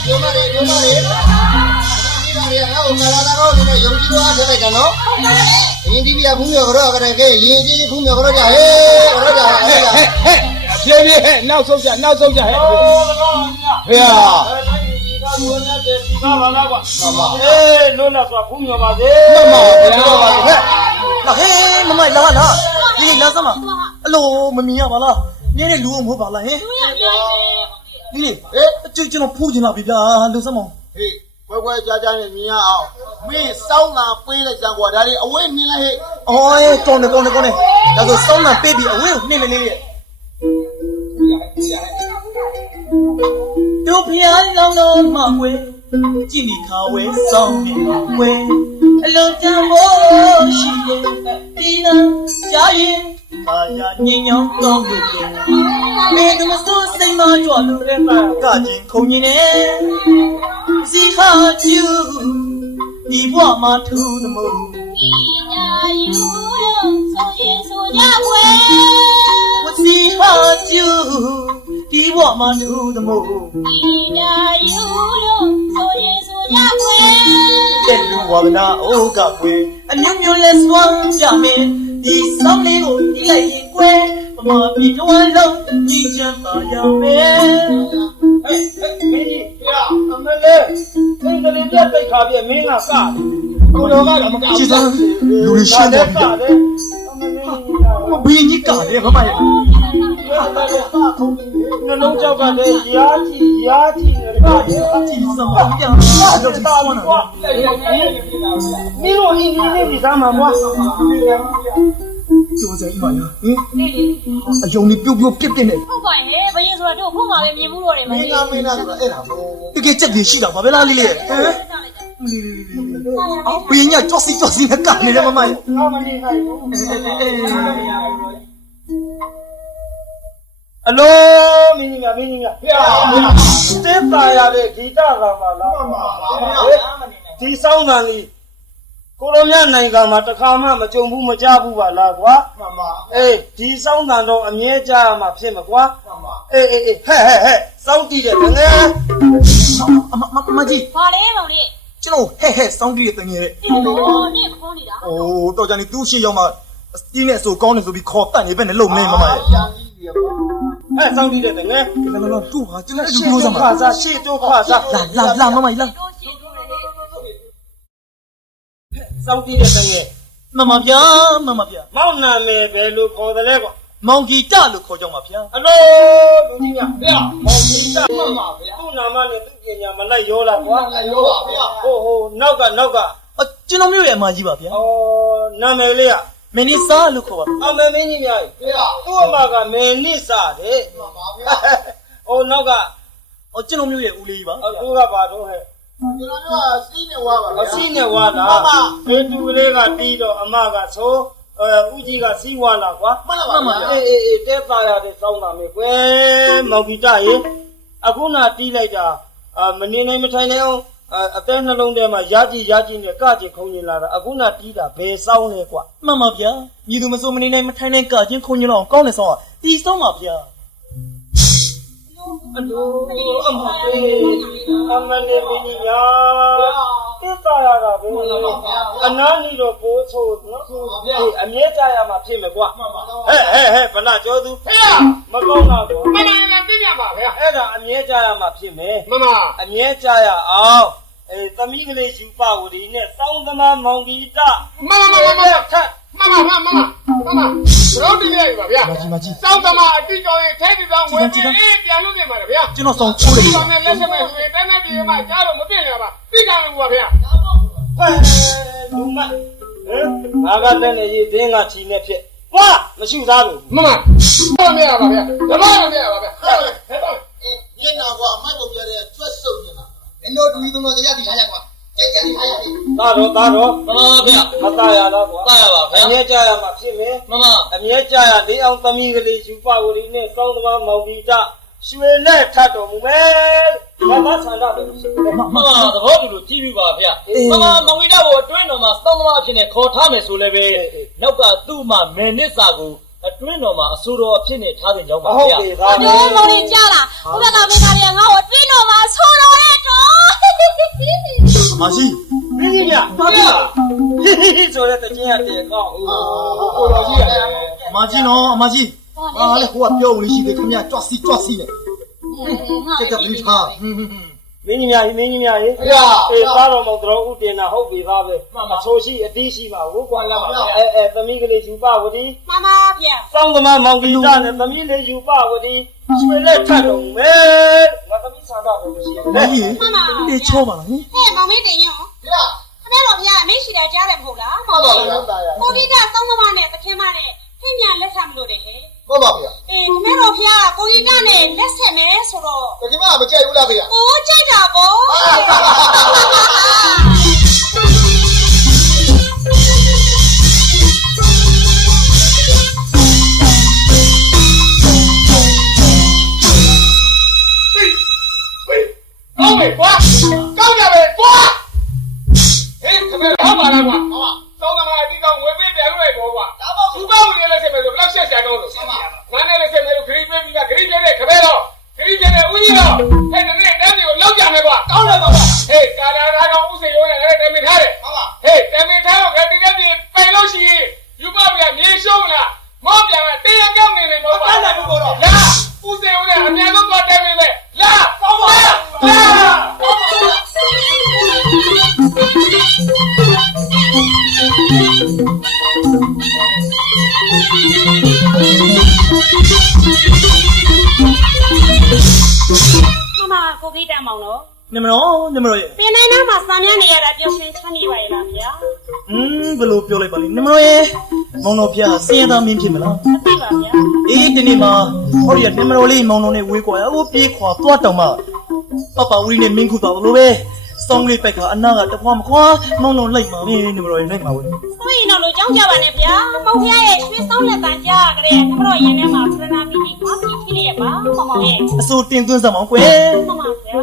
ညမလေးဒီပါရီဟောကာလာတော်နဲ့ယုံကြည်တော်အားထုတ်လိုက်ကြနော်အင်းဒီပြဖူးမျောကြောကြတဲ့ကဲရင်ကြီးဖူးမျောကြောကြဟဲ့ကြောကြဟဲ့ ဖြည်းဖြည်းဟဲ့နောက်ဆုံးကြဟဲ့ဖေဟာ လွန်တဲ့ဒီကားပါလားကွာလွန်တော့ဆိုဖုံးမြော်ပါစေ မမဘယ်လိုပါလဲဟဲ့ လာဟေးမမလာလာလေးလာစမ်းမအလိုမမြင်ရပါလားနင်းနဲ့လူအောင်မဟုတ်ပါလားဟင်လေးကျွန်တော်ဖူးချင်လာပြီဗျာလူစမ်းမ ဟေးကွယ်ကြာကြာနဲ့မြင်ရအောင်မင်းစောင်းလာပေးလိုက်ကြကွာဒါလေးအဝေးမြင်လိုက်ဟဲ့ အော်ကောင်းတယ်ဒါဆိုစောင်းလာပေးပြီးအဝေးကိုနှိမ့်မလေးလေးတို့ဖျားလောင်းတော့မကွယ်ကြည့်မိခါဝဲစောင်းနေကွယ်အလုံးတမ်းမို့ရှိရဲ့ဒီနာကြားရင်မာယာညင်ညောင်းကောင်းလို့ပြန်မင်းတို့မစိုးစိတ်မကြွလို့လည်းကချင်းခုံညင်နေစီခါကျူဒီဘဝမှာထူးသမို့一家有人说耶稣家归，我心好久，比我们土的梦。一家有人说耶稣家归，电路我们那欧嘎龟，牛牛来双下面，你上来我你来一归，我们比着完了，你真把要命。မင်းကြီးဖေဟာအမလေးအင်္ဂလိပ်ပြတ်တိတ်ခါပြမင်းကစတယ်ဘုံတော်ကတော့မကောက်ဘူးလူတွေရှင်းတယ်ဗျာ အမလေးဘင်းကြီးကာတယ်မမရဲ့ နှလုံးကြောက်ကလည်းရားကြည့်နဲ့ပါကြည့် ကြည့်စမ်းပါဗျာတော့တာဝန်ကွာ မင်းတို့အင်းကြီးလေးဒီသားမှာကွာ ကျုံစမ်းပါရဟင်အယုံนี่ပြုတ်ပြုတ်ပြစ်ပြစ်နဲ့ ဟုတ်ပါရဲ့ဘယင်းဆိုတာတို့ခုမှပဲမြင်မှုတော့တယ်မ မ င်း င်းသားမင်းသားဆိုတာအဲ့ဒါမို့ တကယ်ချက်ကြီးရှိတာပါပဲလားလေးလေးဟမ်ဘင်းကြီးကြောက်စီနဲ့ကနေတယ်မမရဲ့ ငါမနေနိုင်ဘူးအလိုမင်းကြီးကဖေဟာတက်တာရတဲ့ဂီတကမှာလားဒီစောင်းတန်လေးကိုလိုမြနိုင်ငံမှာတခါမှမကြုံဘူးမကြားဘူးပါလားကွာ မှန်ပါ အေးဒီစောင်းတန်တော့အမြဲကြားရမှာဖြစ်မှာကွာ မှန်ပါ အေးဟဲ့စောင်းတီးတယ်ငယ် မကြီး ဘာလဲမောင်လေး ကျွန်တော်ဟဲ့စောင်းကြည့်တဲ့တငယ် ဒီလိုနဲ့ခေါ်နေတာ အိုးတော့ကြနေသူ့ရှေ့ရောက်မှစတီးနဲ့ဆိုကောင်းနေဆိုပြီးခေါ်တတ်နေပဲနဲ့လုံနေမမရဲ့ ပြန်ကြီးပြီကွာ စောင်းတီးတဲ့တငယ် လောတို့ဟာကျွန်တော် ရှေ့ ပြောစ တို့ မ်း ခါ ပါ စားရှေ့တို့ခါစား လာမမကြီးလာ စောင်းတီးတဲ့တငယ် မမဗျာ မောင်နာမယ်ဘယ်လိုခေါ်တယ်လဲကွာ မောင်ကြီးတလို့ခေါ်ကြမှာဗျာ အလိုလူကြီးများဗျာမောင်ကြီးတမှန်ပါဗျာသူ့နာမနဲ့သူ့ပညာမလိုက်ရောလားကွာ ရောပါဗျာ ဟိုနောက်က ကျွန်တော်မျိုးရဲ့အမကြီးပါဗျာ နာမည်လေးက မင်းစာလို့ခေါ်ပါ အမေမင်းကြီးများ ဗျာ သူ့အမကမင်းနစ်စားတယ် မှန်ပါဗျာ နောက်က ကျွန်တော်မျိုးရဲ့ဦးလေးပါ သူကပါတော့ဟဲ့ ကျွန်တော်တို့ကစီးနေဝါပါဗျာ အစီနဲ့ဝါလားဘေးသူကလေးကတီးတော့အမကဆိုဦးကြီးကစီးဝါလာကွာ မှန်ပါဗျာ အေးတဲပါရတဲ့စောင်းတာမေကွယ်မောင်ဂီတရေအခုနာတီးလိုက်တာမနေနိုင်မထိုင်နိုင်အောင်အသက်နှလုံးထဲမှာရာကြီးနဲ့ကကြခုံရင်လာတာအခုနာတီးတာဘယ်စောင်းလဲကွာ မှန်ပါဗျာညီသူမစိုးမနေနိုင်မထိုင်နိုင်ကချင်းခုံညလောက်ကောင်းနေဆောင်တီးဆောင်ပါဗျာ အလိုအမလေးအမလေးမင်းကြီးညာတဲပါရတာဘယ်အနားနီတော့ပိုးဆိုနော်အမြဲကြရမှာဖြစ်မယ်ကွာဟဲ့ဗလာကျော်သူ ဖေရ မကောင်းတာကွာ မမလည်းပြပြပါဗျာ အဲ့ဒါအမြဲကြရမှာဖြစ်မယ် မမ အမြဲကြရအောင်သမီးကလေးယူပဝတီနဲ့စောင်းသမားမောင်ဂီတ မထက်မရောတီးလိုက်ပါဗျာ မကြီး စောင်းသမားအတိကျော်ရင်ထဲပြီးတော့ဝင်ပြီးပြန်လို့ပြင်ပါလေဗျာ ကျွန်တော်ဆောင်ချိုး ဒီ လေး ကောင်နဲ့လက်ဆက်မဲ့ဆိုရင်တန်းနေပြီးမှကြားတော့မပြည့်ရပါသိကြလို့ပါဗျာ ဟဲ့လူမငါကလည်းနေရေးတင်းကချီနဲ့ဖြစ်ကွာမရှိသားလို့ မမတော့မရပါဗျာဓမ္မတော့မရပါဗျာဟဲ့ ညနာကွာအမိုက်ကိုပြတဲ့ကျွတ်စုပ်နေတာအင်းတို့တူတူတော့တရားတီထားရကွာတရားတီထားရပြီ သားတော့ မမဗျာ မသားရလားကွာ တာရပါဗျာ အမြဲကြရမှာဖြစ်မယ် မမ အမြဲကြရလေးအောင်သမီးကလေးယူပဝတီနဲ့စောင်းသမားမောင်ဂီတရွှေနဲ့ထတ်တော်မူမယ်ဘာမှဆန္ဒလို့ရှိတယ် မမသဘောတူလို့ကြည့်ပြီပါဗျာမမမောင်ဝိဒကိုအတွင်းတော်မှာစောင်းသမားအဖြစ်နဲ့ခေါ်ထားမယ်ဆိုလည်းပဲနောက်ကသူ့မှာမယ်နစ်စာကိုအတွင်းတော်မှာအဆိုတော်အဖြစ်နဲ့ထားတဲ့ကြောင်းပါ ဟုတ် ဗျာ ပြီသား ။တို့မောင်လေးကြားလား။ဘုရားကမိသားလေးငါ့ကိုတွင်းတော်မှာဆိုးတော်ရဲ့တော့ အမကြီး မင်းကြီးဗျာဟုတ်ကဲ့ဆိုတဲ့တခြင်းရတဲ့ကောင်းဟိုတော်ကြီးရတယ် အမကြီးနော်အမကြီးဟာလေဟိုကပြောဦးလေးရှိသေးခင်ဗျကြွစီနဲ့တက်ကပြီးထား မင်းကြီးများမင်းကြီးများရေအေးသားတော်မောင်တော်ဦးတင်တာဟုတ်ပြီသားပဲအဆိုရှိအတီးရှိပါဘူးကွာလာပါသမီးကလေးယူပဝတီ ။မမဗျာ စောင်းသမားမောင်ဂီတနဲ့သမီးလေးယူပဝတီရွှေလက်ထတ်တော်မယ်ငါသမီးဆန္ဒပဲရှိတယ် မကြီးလေချောပါလားဟင် ။ဟဲ့မောင်လေးတင်ရော ဗျာ ။ခမဲတော်ဗျာမင်းရှိတာကြားတယ်မဟုတ်လား။ မှန်ပါဗျာတာရ ကိုကြီးကစောင်းသမားနဲ့သခင်မနဲ့ဖင်းညာလက်ထပ်မလို့တဲ့ဟဲ့ ဟုတ်ပါဗျာ ။အေးခမဲတော်ဗျာကိုကြီးကနဲ့လက်ဆက်မယ်ဆိုတော့ တကယ်မကြိုက်ဘူးလားဗျာ ကိုကြိုက်တာပေါ့။ ကောင်းပြီကွာကောင်းကြပဲကွာဟေးခမဲဟောပါလားကွာစောင်းသမားအတိကောင်ဝင်ပြီးပြန်လို့လိုက်တော့ကွာသူ့ကောင်းနေလဲဆက်မယ်ဆိုဘလောက်ဆက်ဆံတော့လို့ငါနဲ့လည်းဆက်မယ်လို့ခရီးပေးပြီးကခရီးပြတဲ့ခမဲတော့ခရီးပြတဲ့ဦးကြီးတော့ဟဲ့ဒီနေ့တန်းတွေကိုလောက်ကြမယ်ကွာကောင်းတယ်ကွာဟေးကာလာသားကောင်ဦးစေရိုးနဲ့လည်းတမင်ထားတယ်ဟေးတမင်ထားတော့ခရီးပြတဲ့ပယ်လို့ရှိရင်ယူမပြမြေရှုံးလားမောပြန်ကတရားကြောက်နေနေတော့ကွာတန်းတယ်ဘူးတော့လာဦးစေရိုးနဲ့အမြန်ဆုံးတော့တမင်ပဲလာကောင်းပါလာမမကိုကြီးတမောင်တော့ နမတော်ရဲ့ ပင်နိုင်နားမှာစာများနေရတာပြောရှင်ချမ်းနေပါရဲ့လားဗျာ ဘယ်လိုပြောလိုက်ပါလိမ့်နမတော်ရဲ့မောင်တော်ဖျားစင်ရသားမင်းဖြစ်မလား မသိပါဗျာ အေးဒီနေ့မှာဟောဒီကနမတော်လေးမောင်တော်နဲ့ဝေးကွာဟိုပြေးခွာသွားတောင်မှပပဝီနဲ့မင်းခုတော်လို့ပဲစောင်းလေးပိုက်ကအနာကတခွားမခွာမောင်တော်လိုက်ပါပဲနမတော်ရဲ့လိုက်ပါပဲ ဆိုရင်တော့လို့ကြောင်းကြပါနဲ့ဗျာမောင်ဖျားရဲ့ရွှေဆောင်လက်တန်ကြားကြတဲ့ခမတော်ရင်ထဲမှာပရဏာပြီးပြီးငါပြီးဖြစ်နေရပါမောင်ရဲ့ အစိုးတင်သွင်းစမ်းအောင်ကွယ် မမဗျာ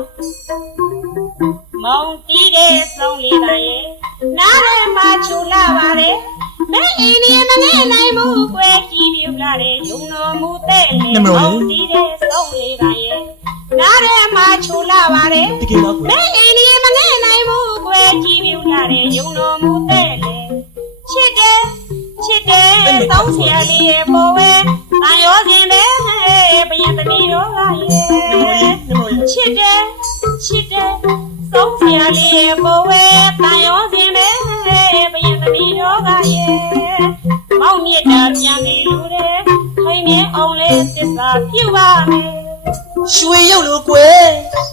မောင်တီးတဲ့ဆောင်လေးပါရဲ့နားထဲမှာချူလာပါတယ်မဲအင်းဒီမငဲ့နိုင်ဘူးကွယ်ကြည့်ပြလာတဲ့ယုံတော်မူတဲ့လေမောင်တီးတဲ့ဆောင်လေးပါရဲ့နားထဲမှာချူလာပါတယ် တကယ်လားကွယ် မဲအင်းဒီမငဲ့နိုင်ဘူးကွယ်ကြည့်ပြလာတဲ့ယုံတော်မူတဲ့လေချစ်တယ်စောင်းဆရာလေးရဲ့ပေါ်ဝဲတန်ရောစင်ပဲဘယံတ ချစ်တယ်ဆုံးစရာလေးရဲ့ဘဝတန်ရောစင်ပဲဘယင်သမီးတော်ကရဲ့မောင်မြတ်တာပြန်ပြီးလူတယ်ခိုင်မြဲအောင်လဲသစ္စာပြုပါမယ်ရွှေရုပ်လိုကွယ်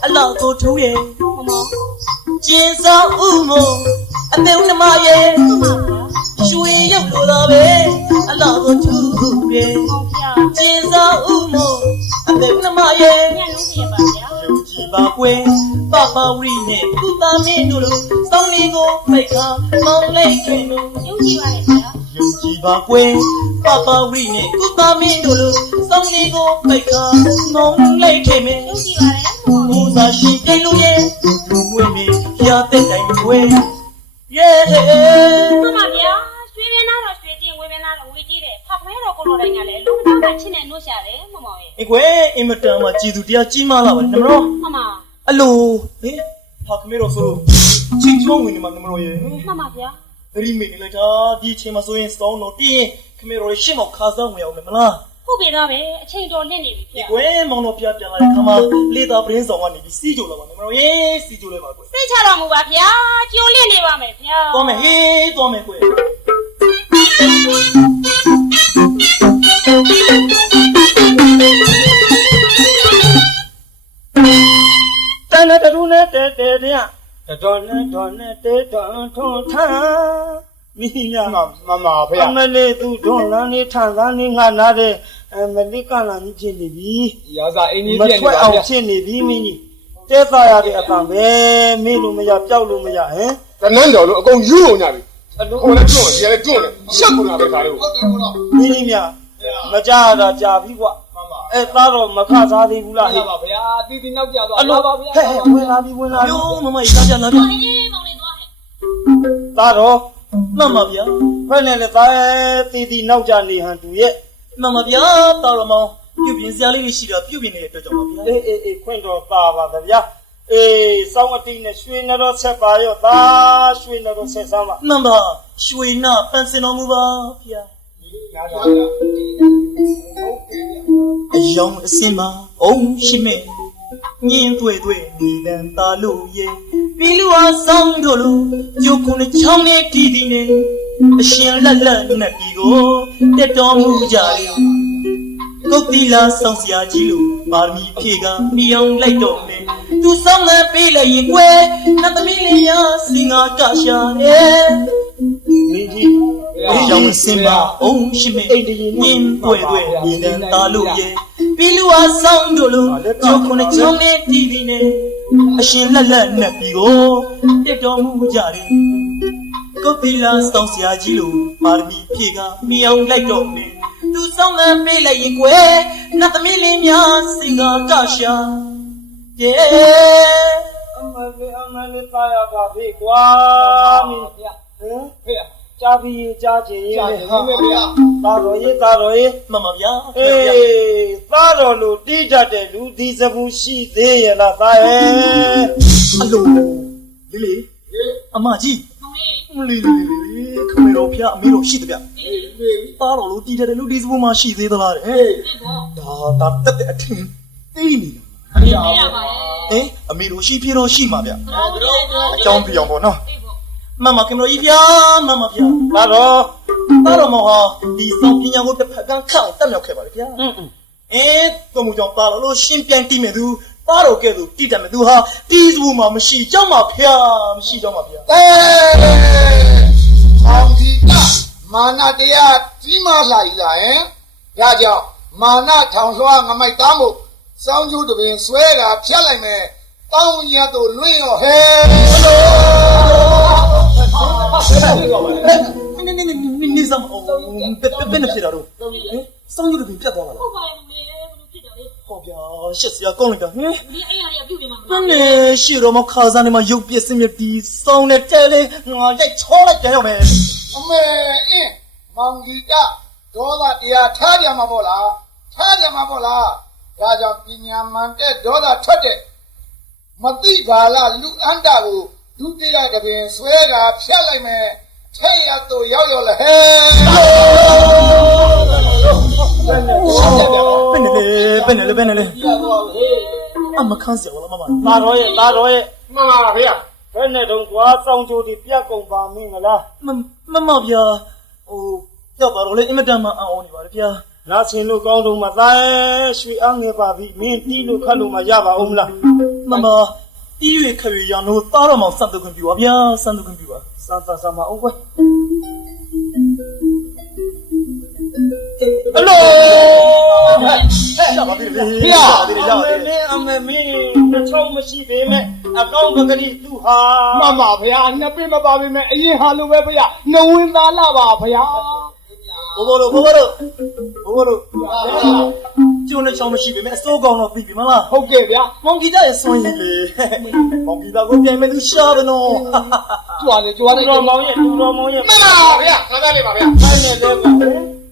အလောက်ကိုထူးရဲ့ကျင်းစားဥမို့အမေဦးနှမရဲ့ရွှေရုပ်လိုတော့ပဲအလောက်ကိုထူးရဲ့ကျင်းစားဥမို့အမေဦးနှမရဲ့ညလုံးပြပါဗျာယုံကြည်ပါကွယ်ပပဝိနဲ့ကုသမင်းတို့လိုစောင်းလေးကိုဖိတ်ခါမောင်းလိုက်ခင်လို့ယုံကြည်ပါလေဗျာယုံကြည်ပါကွယ်ပပဝိနဲ့ကုသမင်းတို့လိုစောင်းလေးကိုဖိတ်ခါမောင်းလိုက်ခင်မယ်ယုံကြည်ပါလေဘုရားရှိပြလို့ရဲ့လူငွေမင်းရတဲ့တိုင်ကွယ်ယေမမဗျာရွှေပင်သားတော့ရွှေချင်းဝေပင်သားတော့ဝေကြီးတယ်ဖခွဲတော့ကိုလိုတိုင်းကလည်းလူသားကချစ်နေနှုတ်ရှာတယ်မမောင်ရဲ့ကွယ်အင်မတန်မှကြည်သူတရားကြီးမားလာပါနမတော်မမအလိုဟင်ဖခမဲတော့ဆိုလို့ချင်းချုံဝင်နေမှာနမတော်ရဲ့မမဗျာရီမင်းလိုက်တာဒီချင်းမဆိုရင်စောင်းတော့တင်းခမဲတော်ရှင်းမောက်ခါစားဝင်အောင်မလားဟုတ်ပြီသားပဲအချိန်တော်လင့်နေပြီဗျာကွယ်မောင်တော်ပြပြန်လာတဲ့ခါမှာလေသာပရင်းဆောင်ကနေပြီးစီးကြလာပါနမတော်ရဲ့စီးကြလဲပါကွယ်စိတ်ချတော်မူပါဗျာကျိုးလင့်နေပါမယ်ဗျာသွားမယ်ဟေးသွားမယ်ကွယ်တန်တဲ့တူနဲ့တဲတဲတဲ့တော်နဲ့တော်နဲ့တဲတော်ထွန်ထမိညာမမဖေအမလေးသူထွန်လန်းနေထန်လန်းနေငါနာတဲ့အမလေးကလာနေဖြစ်နေပြီရာစာအင်းကြီးပြည့်နေပါဗျာမထွက်အောင်ဖြစ်နေပြီမင်းကြီးတဲသားရတဲ့အတန်ပဲမင်းလိုမရပျောက်လို့မရဟမ်တနန်းတော်လို့အကုန်ယူလို့ညပြီဟိုလည်းတွန့်တယ်ဒီလည်းတွန့်တယ်ရှက်ကုန်တာပဲခါလို့ဟုတ်တယ်ဘုရားမင်းကြီးမြမကြတာကြာပြီကွာသားတော့မခစားသေးဘူးလားဟဲ့ပါဗျာတီးတီးနောက်ကျသွားပါဗျာဟဲ့ဝင်လာပြီယောမမကြီးစားကြလာပြီမောင်လေးသွားဟဲ့သားတော့မှန်ပါဗျာဖက်နဲ့လည်းသားတီးတီးနောက်ကျနေဟန်တူရဲ့မှန်ပါဗျာသားတော်မောင်ပြုပြင်စရာလေးတွေရှိတာပြုပြင်နေတဲ့အတွက်ကြောင့်ပါဗျာအေးခွင့်တော်ပါပါဗျာစောင်းအတိနဲ့ရွှေနှတော်ဆက်ပါရောသားရွှေနှတော်ဆက်စမ်းပါမှန်ပါရွှေနှပန်းစင်တော်မူပါဗျာအယောင်အစင်မှာအုံရှိမဲ့ညင်းတွေ့နေတဲ့သားလို့ရဲ့ပြီးလူအားဆောင်တို့လို့ရုပ်ခုနဲ့ချောင်းနဲ့တီးတီးနဲ့အရှင်လက်နဲ့ပြီးကိုတက်တော်မူကြတယ်ကုတ်တီလာဆောင်စရာကြီးလို့ပါရမီဖြည့်ကမြောင်လိုက်တော့မယ်သူဆောင်မပေးလိုက်ရင်ကွယ်နတ်သမီးလေးရစင်ငါကရှာတယ်မင်းကြီးအယောင်စင်ပါအုံရှိမဲ့ညင်းတွေ့နေတဲ့သားလို့ရဲ့ပြီးလူအားဆောင်တို့လို့ရုပ်ခုနဲ့ချောင်းနဲ့တီးတီးနဲ့အရှင်လက်နဲ့ပြီးကိုတက်တော်မူကြတယ်ကုတ်တီလာဆောင်စရာကြီးလို့ပါရမီဖြည့်ကမြောင်လိုက်တော့မယ်သူဆောင်မပေးလိုက်ရင်ကွယ်နတ်သမီးလေးများစင်ကာကရှာယေအမလေးပါရပါဖေးကွာမင်းဗျာဟမ်ဖေးကြားပြီးကြားချင်ရေးပဲဗျာသားတော်ရေးမှန်ပါဗျာသားတော်လူတိတတ်တဲ့လူဒီစပူရှိသေးရဲ့လားသားရဲ့အလိုလေးအမကြီးမလီခမေတော်ဖျားအမေတော်ရှိတယ်ဗျသားတော်လို့တီးတဲ့လူဒီစပူမှရှိသေးသလားတဲ့ဒါတက်တဲ့အထင်သိနေတာအမေတော်ရှိပြေတော်ရှိမှာဗျအကြောင်းပြောင်းပေါ့နော်မမခင်တော်ကြီးဗျာမမဗျာဒါတော့မဟာဒီဆောင်ပညာကိုတစ်ဖက်ကခန့်တက်မြောက်ခဲ့ပါလေဗျာကိုမူကြောင့်ပါလို့ရှင်းပြန်တီးမယ်သူသားတော်ကဲ့သို့တီးတယ်မယ်သူဟာတီးစဘူးမှမရှိကြောက်မှဖျားမရှိကြောက်မှဖျားအောင်ဒီကမာနတရားကြီးမားလာပြီလားဟင်ဒါကြောင့်မာနထောင်လွှားငမိုက်သားမို့စောင်းကျိုးတပင်ဆွဲတာဖြတ်လိုက်မယ်တောင်းရတော့လွင့်ရောဟဲနေစမ်းအောင်ဘယ်နဲ့ဖြစ်တာတော့စောင်းကျိုးတပင်ပြတ်သွားပါလားဟုတ်ပါရဲ့မေဘယ်လိုဖြစ်တာလဲဟောဗျာရှစ်စရာကောင်းလိုက်တာဟင်ဒီအိမ်ရပြုတ်နေမှာမနဲ့ရှီတော့မခါစားနေမှာရုပ်ပြစ်စင်းမြဒီစောင်းနဲ့တဲလေးငါရိုက်ချောလိုက်တယ်ရောက်မယ်အမေမောင်ကြီးကဒေါသတရားထားကြမှာပေါ့လားဒါကြောင့်ပညာမှန်တဲ့ဒေါသထွက်တဲ့မတိပါလားလူအန္တကိုဒုတိယတပင်ဆွဲတာဖြတ်လိုက်မယ်ထဲ့ရတော့ရောက်လဲဟဲ့ ဘယ်နဲ့လဲအမခန်းစရာလားမမ သားတော်ရဲ့ မှန်ပါဗျာ ဘယ်နဲ့တော့ကွာစောင်းချိုးဒီပြတ်ကုန်ပါမင်းကလား မဗျာဟိုကြောက်ပါတော့လေအင်မတန်မှအောင်နေပါလေဗျာ နာဆင်လို့ကောင်းတော့မှသားရွှေအားငယ်ပါပြီမင်းတီးလို့ခတ်လို့မှရပါအောင်မလား မတီးရွေခရွေရံလို့သားတော်မောင်စံတုခွင့်ပြပါဗျာစံတုခွင့်ပြပါ စမ်းသားစမ်းမအောင်ကွယ်အလို ရပါသေးတယ် ဖေအမေမင်းတစ်ချောင်းမရှိပေမဲ့အကောင့်ပကတိသူဟာ မှန်ပါဗျာနှစ်ပြမပါပြီမဲ့အရင်ဟာလိုပဲဗျာနဝင်သားလာပါဗျာ ဘိုးတို့ကျုံနဲ့ချောင်းမရှိပေမဲ့အစိုးကောင်းတော့ပြီမလား ဟုတ်ကဲ့ဗျာ မောင်ဂီတာရဲ့ဆွမ်းရည်လေမောင်ဂီတာကိုပြန်မဲ့သူရှားတယ်နော် ကြွားလေ တူတော်မောင်ရဲ့ မှန်ပါဗျာခါသားလေးပါဗျာ တိုင်းနဲ့လဲပါ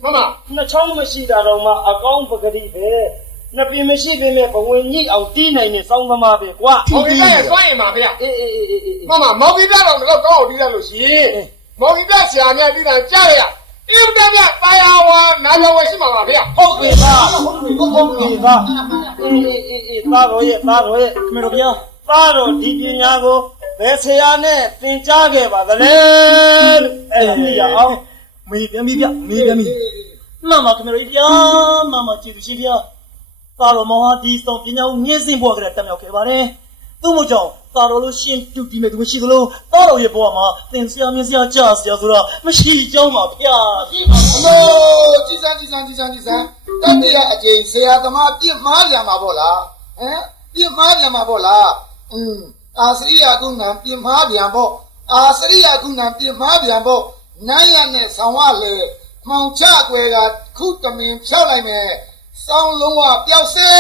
မှန်ပါ နှစ်ချောင်းမရှိတာတော့မှအကောင့်ပကတိပဲနှစ်ပြင်းမရှိပေမဲ့ဘဝင်ကြီးအောင်တီးနိုင်နေစောင်းသမားပဲကွာ မော်ဂီတာရဲ့စွန့်ရင်ပါဗျာ အေး မှန်ပါမော်ဂီတာတော့တော့ကောင်းအောင်တီးရလို့ရှိရင်မော်ဂီတာဆရာများတီးတာကြားရအင်းတပြတာယာဝါနာယဝရှိမှာပါဗျာ ဟုတ်ပြီပါအေးသားတော်ရဲ့ ခမေတော်ဗျာ သားတော်ဒီပညာကိုဘယ်ဆရာနဲ့သင်ကြားခဲ့ပါသလဲလို့အဲ့ဒါသိရအောင် မေးပြန်ပြီဗျမေးပြန်ပြီမမခမေတော်ဗျာမကြည့်လို့ရှိဗျာသားတော်မောင်ဟာဒီဆောင်ပညာကိုမြင့်စင်ဘွားကလေးတက်မြောက်ခဲ့ပါတယ်သူ့မို့ကြောင့်သားတော်လို့ရှင်းတူတီမဲ့သူမရှိသလိုသားတော်ရဲ့ဘဝမှာသင်ဆရာမြင့်ဆရာကြားဆရာဆိုတာမရှိကြောင်းပါဗျာ အမိုးကြီးစမ်းတတိယအကျိန်ဆရာသမားပြစ်မှားပြန်မှာပေါ့လားဟမ်ပြစ်မှားပြန်မှာပေါ့လားအာစရိယကုဏံပြစ်မှားပြန်ပေါ့အာစရိယကုဏံပြစ်မှားပြန်ပေါ့နိုင်ရနဲ့ဆောင်းဝလေမှောင်ချကွယ်ကခုတမင်ဖြောက်လိုက်မယ်စောင်းလုံးဝပျောက်စေ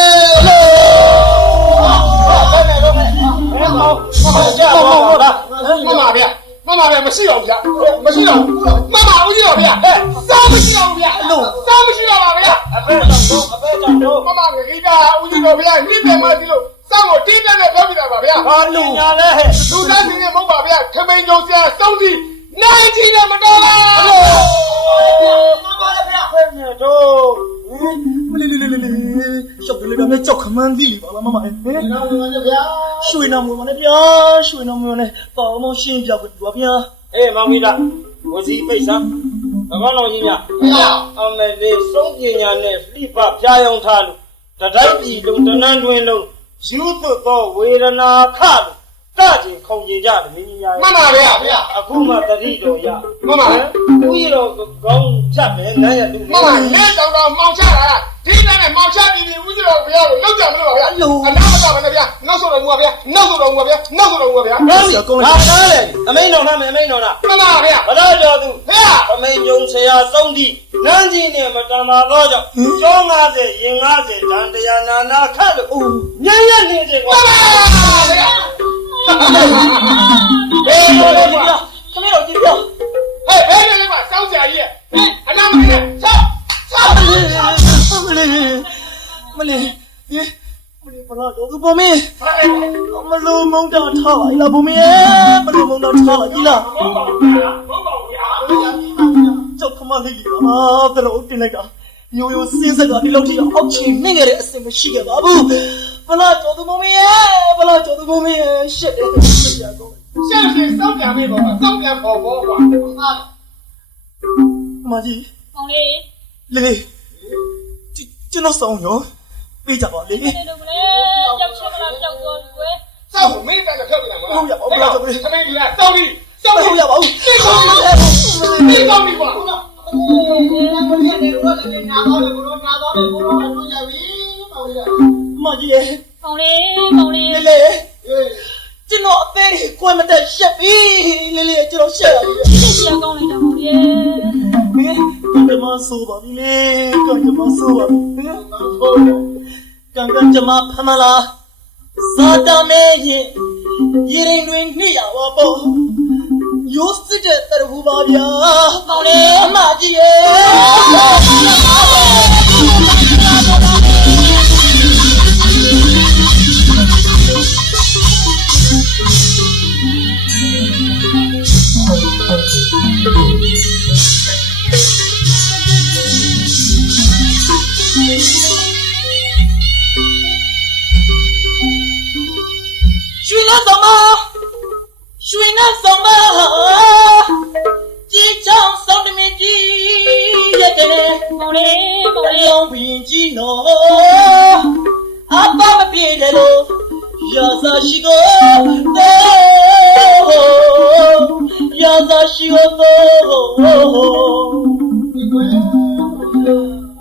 မှန်ပါဗျာမရှိတော့ဗျာမရှိတော့မှန်ပါဦးကြီးတော့ဗျာစောင်းမရှိတော့ဗျာစောင်းမရှိတော့ပါဗျာ အဖေကြောင့်တို့ မှန်ပါဂီတာဦးကြီးတော့ဗျာညစ်တယ်မှဒီလိုစောင်းကိုတင်းတက်နဲ့ပြောပြတာပါဗျာ ဘာလူညာလဲဟဲ့ လူသားစင်းနေမဟုတ်ပါဗျာခမိန်ကြုံစရာစောင်းကြီးနိုင်ကြီးနဲ့မတော်လား ဖဲနေတို့ မလေးရှောက်တယ်လေဗျာကြောက်ခမန်းသီးပါလားမမဟဲ့ရွှေနာမွေးမနဲ့ဗျာရွှေနာမွေးနဲ့ပါမောရှင်းပြပြပါဗျာ အေးမောင်မီတာဝစီပိတ်စမ်းဘကောင်းတော်ကြီးများအမေလေးစုံပညာနဲ့လှိပပြားယောင်ထားလို့တတိုင်းပြည်လုံးတနန်းတွင်လုံးယူသွတ်သောဝေဒနာခလို့တကြင်ခုံကြကြတယ်မင်းကြီးများ မှန်ပါဗျာအခုမှတတိတော်ရ မှန်ပါ ဦးကြီးတော်ကောင်းချက်မယ်နိုင်ရတူ မှန်ပါလက်တော်မှောင်ချတာဒီတိုင်းနဲ့မှောင်ချပြီးဦးကြီးတော်ဘုရားကိုလောက်ကြမလို့ပါဗျာအနာမတော်ပါနဲ့ဗျာနောက်ဆုံးတော်မူပါဗျာနောက်ဆုံးတော်မူပါဗျာနောက်ဆုံးတော်မူပါဗျာ ဆရာကောင်း ဟာကားလေအမိန်တော်နာမယ်အမိန်တော်နာ မှန်ပါဗျာ ဘတော်တော်သူ ဗျာ အမိန်ညုံဆရာသုံးတိနန်းကြီးနဲ့မတန်ပါတော့ကြောင့်ကျောင်း90ရင်90ဓာန်တရားနာနာခတ်လို့ညံ့ညံ့နေတယ်ကွာ ဗျာ ဟေးလို့လေကွာ ခမေတော်ကြည့်ဗျာ ဟဲ့ဘယ်နဲ့လဲကွာစောင်းကြကြီးရဲ့အနာမနဲ့ဆောင်း မလေးပလာတော့ဘုမင်းမလို့မုံတာထားပါလားဘုမင်းမလို့မုံတာထားပါလား ဘောပါဗျာဘောပါဗျာ ကြောက်ခမလေးပါဘယ်လိုတင်လိုက်တာမျိုးရိုးစင်းစက်ကဒီလောက်ထိအောက်ချင်နှင်းခဲ့တဲ့အစင်မရှိခဲ့ပါဘူးပလာတော့ဘုမင်းရှက်တယ်ရှက်ရတော့ ရှက်လို့စောင်းပြန်မေးပါစောင်းပြန်ပေါ်ပေါ်ကွာ မကြီး ကောင်းလေး လေးကျွန်တော်ဆောင်ရောပေးကြပါလေ နေတော့လေကြောက်ချက်မလားကြောက်တော့ကွယ် စောင်းမင်းတိုင်းဖြောက်ပြန်မလား ဟုတ်ရပါဘူးလားကျွန်တော် ခမင်းကြီးကစောင်းပြီးစောင်း ဟုတ်ရပါဘူး ပြီးစောင်းပြီးကွာ မကြီးရဲ့ ကောင်းလေး လေးကျွန်တော်အသေးကိုယ်မတက်ရှက်ပြီလေးကျွန်တော်ရှက်ရပြီ ဒီဆရာကောင်းလိုက်တာပေါ့လေ မင်းကမဆိုးပါပြီလေကမဆိုးပါပြီကကြမဖမလားဇာတမဲရင်ရေရင်တွင်နှစ်ရပါပေါ့ရိုးစစ်တဲ့တရဘူးပါဗျာကောင်းလေအမကြီးရဲ့那什么？机场上的面积也给嘞， မောင်လေးမောင်လေး long平机喏，阿爸爸别来喽，要啥西个走，要啥西个走。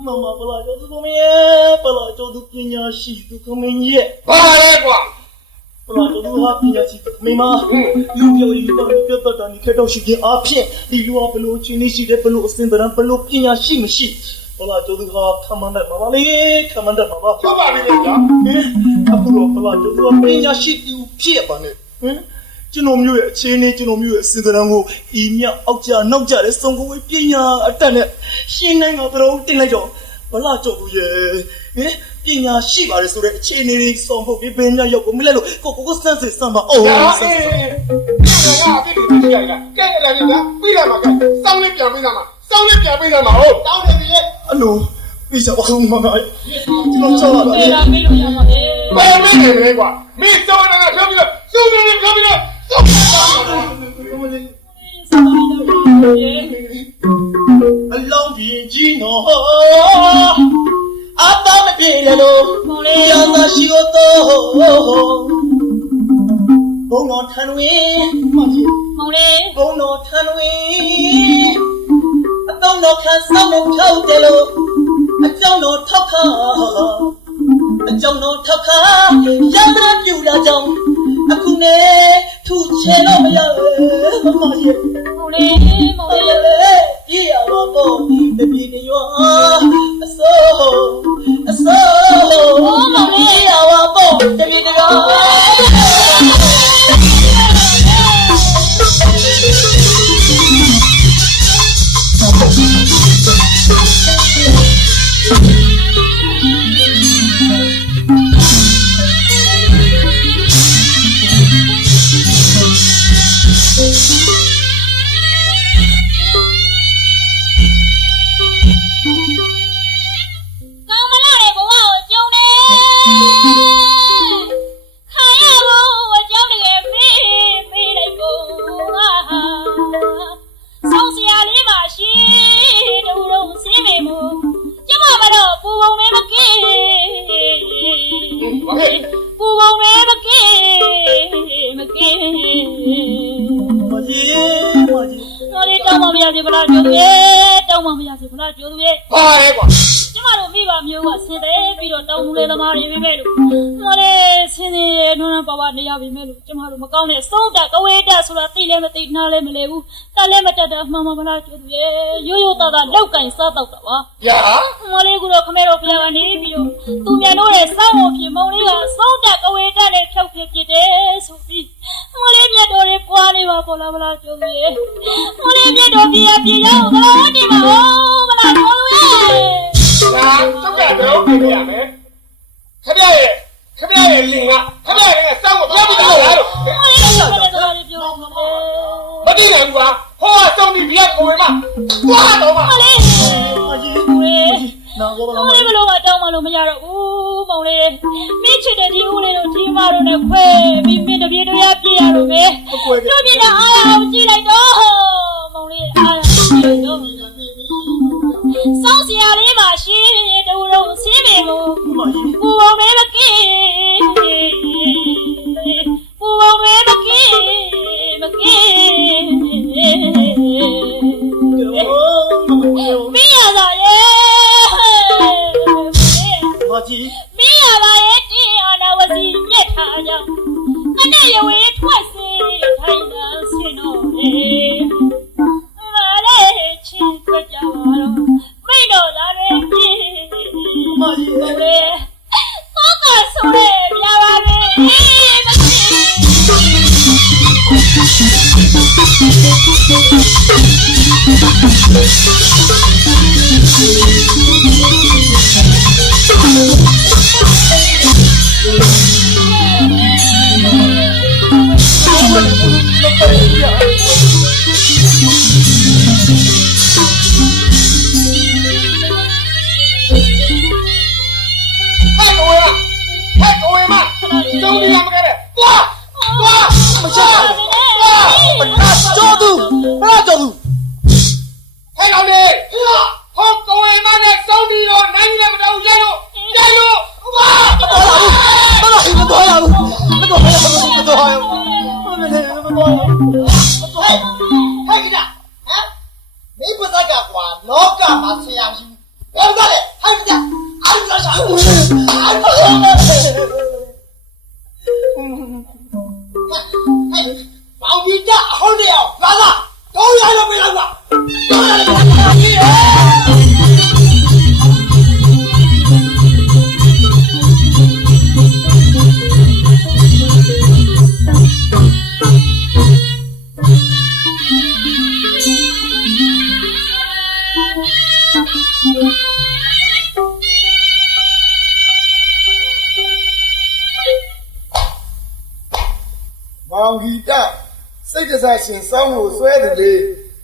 妈妈不拉就是我们也，不拉就是别人西都我们也。 ဘာလဲကွာ 不然就路哈边呀是没嘛，路标一到你别到达你看到是件阿片，你路啊不路去你是的不路身的人不路边呀是不是？不然就路哈他们的妈妈嘞，他们的妈妈， ဟုတ်ပါပြီဗျာ 不路不然就路边呀是有片吧呢，ကျွန်တော်မျိုးရဲ့အခြေအနေကျွန်တော်မျိုးရဲ့စင်စရံကိုဤမြောက်အောက်ကျနောက်ကျတဲ့စုံကိုပညာအတက်နဲ့ရှင်းနိုင်တော့တော့တင်လိုက်တော့ဘလားကြောက်ဘူးရဲ့ပညာရှိပါတယ်ဆိုတဲ့အခြေအနေတွေစုံဖို့ဘယ်ညရောက်ကိုမလဲလို့ကိုစမ်းစစ်စမ်းပါအောင် ငါအပြစ်တွေရှိရကကဲလာပြီဗျာပြီးလာမှာကဲစောင်းလေးပြန်ပြီးလာမှာစောင်းလေးပြန်ပြီးလာမှာဟုတ်တောင်းနေပြီ အဲ့လိုပြီးစားအောင်မငါကျွန်တော်ကြောက်ရတာ ပြေးလာမေးလို့ရမှာလေ ဘယ်မင်းနေလဲကွာမင်းစောင်းနေတာဖြောပြီးတော့စုံနေတယ်ဖြောပြီးတော့ အလောင်းပြင်းကြီးနော်အပါမပြေလေလို့ မောင်လေး ရာသာရှိတော့ဘုံတော်ထန်ဝင်းမကြီး မောင်လေး ဘုံတော်ထန်ဝင်းအတောင်းတော်ခံစောင်းတော်ထောက်တယ်လို့အကြောင်းတော်ထောက်ခါအကြောင်းတော်ထောက်ခါရမပြူလာကြောင်းအခုနဲ့ထူချေလို့မရဘူးမမကြီး မောင်လေးမောင်လေး ပြေရပါတော့တပြေတရွာအစိုးမောင်လေးရပါတော့တပြေတရွာ ကောင်းမလားတဲ့ဘဝကိုကျုံနေခိုင်ရဖို့အကြောင်းတကယ်မေးလိုက်ကုန်ဟာဆောင်းစရာလေးပါရှိတူတော့စင်းမေမို့ကျမမတော့ပူပုံမဲမကင်းပူပုံမဲမကင်း မကြီး တော်လေးတောင်းမမရစေဗလားကျိုးသူရဲ့တောင်းမမရစေဗလားကျိုးသူရဲ့ ဘာလဲကွာ ကျမတို့မိဘမျိုးကဆင်းတယ်ပြီးတော့တောင်းမှုလေသမားတွေပဲလို့ဟောလေဆင်းနေနှွမ်းပါပါနေရပြီမဲ့လို့ကျမတို့မကောင်းတဲ့စုံးတက်ကဝေးတက်ဆိုတာသိလည်းမသိနားလည်းမလဲဘူးတက်လည်းမတက်တာမှန်မလားကျိုးသူရဲ့ရိုးရိုးသားသားလောက်ကင်စားတော့တာပါ ဗျာ ဟောလေကူတော့ခမဲတော်ဖျားကနေပြီးတော့သူမြန်တို့ရဲ့စောင်းဝဖြစ်မုံလေးကစုံးတက်ကဝေးတက်နဲ့ဖြောက်ဖြစ်ဖြစ်တယ်ဆိုပြီးဟောလေမြတ်တော်လေးပွားနေပါပေါ်လာမလားကျိုးသူရဲ့ဟောလေမြတ်တော်ပြေရောက်မလားဒီမှာဟောမလားကျိုးသူရဲ့ ဒါတုတ်ကတော့ပြင်ရမယ်ခပြရဲ့လင်ကခပြရဲ့စောင်းကိုပြောပြီးတော့လားလို့မသိနိုင်ဘူးကွာဟောစောင်းပြီးပြတ်ကိုဝင်မှာတွားတော့မှာ မလေး မကြီးနာဘောလာ မောင်လေးဘလို့တောင်းမလို့မရတော့ဘူးမောင်လေးမင်းချစ်တဲ့ဒီဦးလေးတို့ဒီမတို့နဲ့ခွဲပြီးမင်းတပြေတို့ရပြရလို့ပဲတို့ပြတာအားအောင်ကြည့်လိုက်တော့မောင်လေးအားကြည့်တော့စောင်းစရာလေးပါရှိတူတော့ဆင်းပေမို့ မကြီး ပူအောင်မဲမကင်းပူအောင်မဲမကင်းမကင်းမင်းရတာရဲ့ မကြီး မင်းရတာရဲ့တင်းအနာဝစီမြက်ထားကြောင်းအနဲ့ရဝေးထွက်စေထိုင်တာဆင်းတော့လေမလေးချင်းကြကြပါတော့မိတော့လာတယ်ပြေ မကြီး လေကောကဆိုရဲပြပါလေမ ဟဲ့ကိတာဟမ်မင်းပါကကွာလောကမှာဆရာကြီးဘယ်လိုလဲဟဲ့ကိတာအားလုံးရှာအားလုံးမောင်ကြီးကအဟောင်းတရားလာလာတော့ရတော့ပြေးလာတော့ရတော့ပြေးလာမောင်ကြီးကစိတ်တစားရှင်စောင်းကိုဆွဲတယ်လေ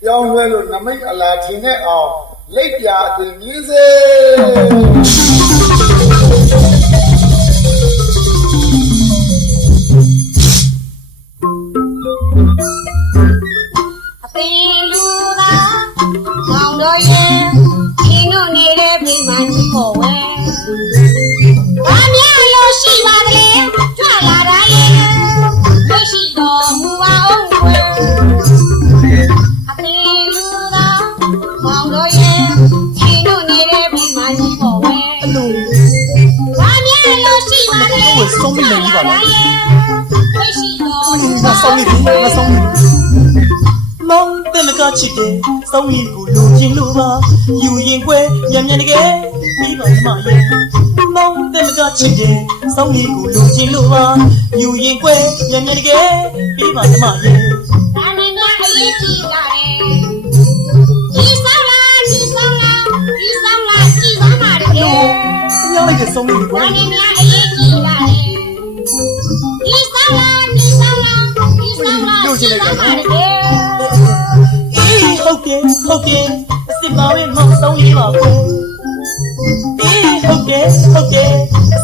ပြောင်းရွဲလို့နမိတ်အလားထင်နဲ့အောင်လက်ပြအသွင်မြင်းစေအပင်လူသာမောင်တို့ရဲ့ဒီနို့နေတဲ့ပြိမှန်ကြီးပေါ်ဝဲဘာများလို့ရှိပါသလဲကြွလာတာရဲ့မရှိတော်မူပါအောင်ကွယ်အပင်လူသာမောင်တို့ရဲ့ဒီနို့နေတဲ့ပြိမှန်ကြီးပေါ်ဝဲဘာများလို့ရှိပါသလဲဆုံးမိနေပြီပါလားမရှိတော်မူ ငါဆုံးနေပြီငါဆုံးနေမောင်တဲ့မကချစ်တယ်စောင်းရီကိုလိုချင်လို့ပါယူရင်ကွယ်မြန်မြန်တကယ်ပြီးပါမရဲ့မောင်တဲ့မကချစ်တယ်စောင်းရီကိုလိုချင်လို့ပါယူရင်ကွယ်မြန်မြန်တကယ်ပြီးပါမရဲ့ဒါနဲ့ငါအရေးကြီးတာလေဒီဆောင်လားကြည်ဆောင်ပါမှာတကယ်ညလိုက်တဲ့စောင်းရီကို ဒါနဲ့ငါအရေးကြီးပါလေဒီဆောင်လားကြည်ဆောင်ပါမှာတကယ်ဟုတ်တယ်အစ်ပါပဲမောင်ဆောင်ရေးပါကွယ်ဟုတ်တယ်အ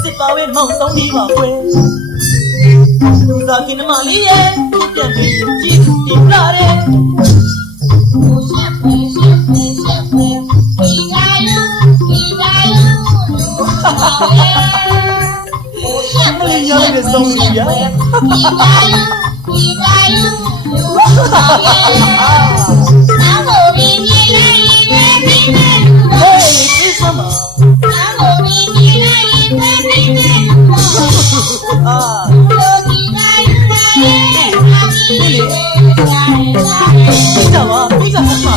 စ်ပါပဲမောင်ဆောင်ရေးပါကွယ်လူစားကင်းမလေးရဲ့ပြန်ပြီးကြည့်တင်လာတယ်ရှက်ဖွယ်ဒီတိုင်းလူရှက်ဖွယ်ရတဲ့ဆုံးကြီးရဒီတိုင်းလူနာမိုးပြီးနေလိုက်ရင်ပဲပြီးနေလူ ဟေးဒီစမနာမိုးပြီးနေလိုက်ရင်ပဲပြီးနေလူအာလူဒီတိုင်းလူရဲ့အကြီးလေးပြီးကြပါပြီးကြမှာ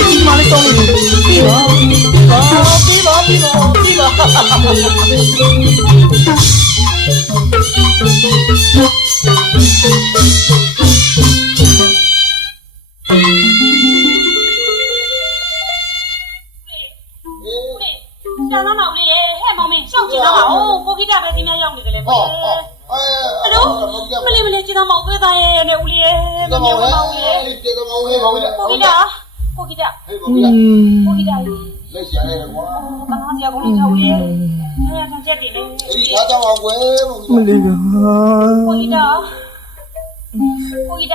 ဒီမှာလေးဆောင်နေပြီးပါကျောင်းသားမောင်လေးရဲ့ဟဲ့မောင်မင်းရှောက်ကြည့်တော့ပါဦးကိုခိတပဲစီများရောက်နေတယ်လေကွယ်အလိုမလေးကြည့်တော့မောင်သွေးသားရဲ့နဲ့ဦးလေးရဲ့မမောင်လေးရဲ့ကိုခိတကိုခိတလက်ရှာရဲကွာဘာမှမရဘူးလေကျော်လေးရဲ့အဲ့ဒါချက်တယ်လေဒီသားတော့အောင်ကွယ်မလေးကကိုခိတ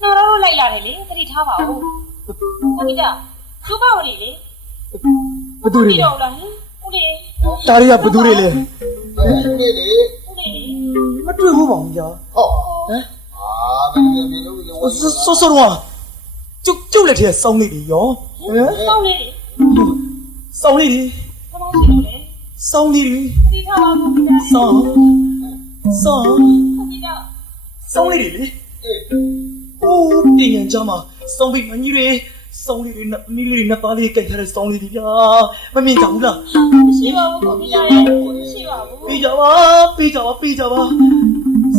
နော်တော့လိုက်လာတယ်လေသတိထားပါဦးကိုခိတကျူပါဦးလေဘသူတွေတော့လားဦးလေးတားရဘသူတွေလဲဦးလေးလေမတွေ့ဘူးပါဘူးကြာဟုတ်ဟမ်ဘယ်လိုမျိုးလဲစောတော့ကျုပ်လက်ထဲစောင်းနေပြီရောစောင်းနေပြီစောင်းနေပြီဘာလို့ရှိလို့လဲစောင်းနေပြီသတိထားပါဦးခိတစောင်းကိုခိတစောင်းနေပြီလေအိုးပြင်ရကြမှာစောင်းပြီးမကြီးတွေစောင်းလေးတွေနဲ့မီးလေးတွေနဲ့ပါလေးကြိုက်ထားတဲ့စောင်းလေးတွေဗျာမမြင်ကြဘူးလားရှိပါဘူးကိုခိတရဲ့ရှိပါဘူးပြေးကြပါ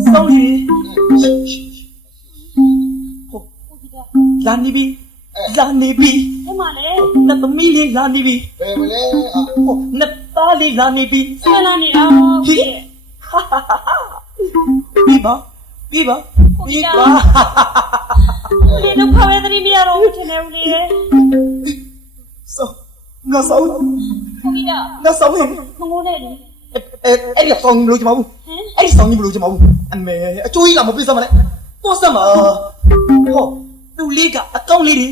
စောင်းလေးဟုတ်လာနေပြီဟဲ့မလေးနှစ်သမီးလေးလာနေပြီဘယ်မလဲဟုတ်နှစ်သားလေးလာနေပြီဆယ်လာနေတာဟိပြီးပါဦးလေးတော့ခွဲသတိမရတော့ဘူးထင်တယ်ဦးလေးငါဆောင်ကိုခိတငါဆောင်မငိုးနဲ့လေအဲ့ဒီဆောင်လို့ချင်မဘူးအဲ့ဒီဆောင်ကြီးမလို့ချင်မဘူးအမေအကျိုးကြီးလာမပြေးစမ်းမလဲတော့စမ်းပါဟောသူလေးကအကောင့်လေးတွေ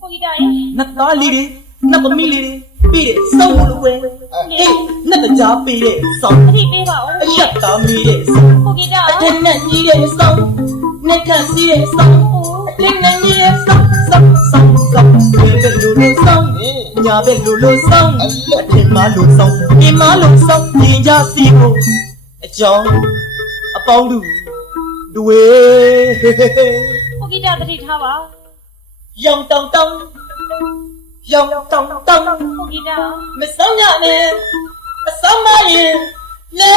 ကိုခိတရဲ့နှစ်သားလေးတွေနှစ်သမီးလေးတွေ ပြီးတဲ့စောင်းလို့ပဲအေးနှစ်တကြားပြီးတဲ့စောင်း အတိပေးပါဦး အရက်သားမီးတဲ့စောင်း ကိုကြီးတာ အထက်နဲ့ကြီးတဲ့စောင်းနှစ်ခန့်စီးတဲ့စောင်းအထက်နဲ့ကြီးတဲ့စောင်းဘယ်ပဲလူလို့စောင်းညာပဲလူလို့စောင်းအထင်မလို့စောင်းဒီမလို့စောင်းသင်ကြစီဖို့အကြောင်းအပေါင်းလူဝေ ကိုကြီးတာတတိထားပါ ရောင်တောင်တောင်ကိုကြီးတာ မဆောင်ရနဲ့အဆောင်မရင်လေ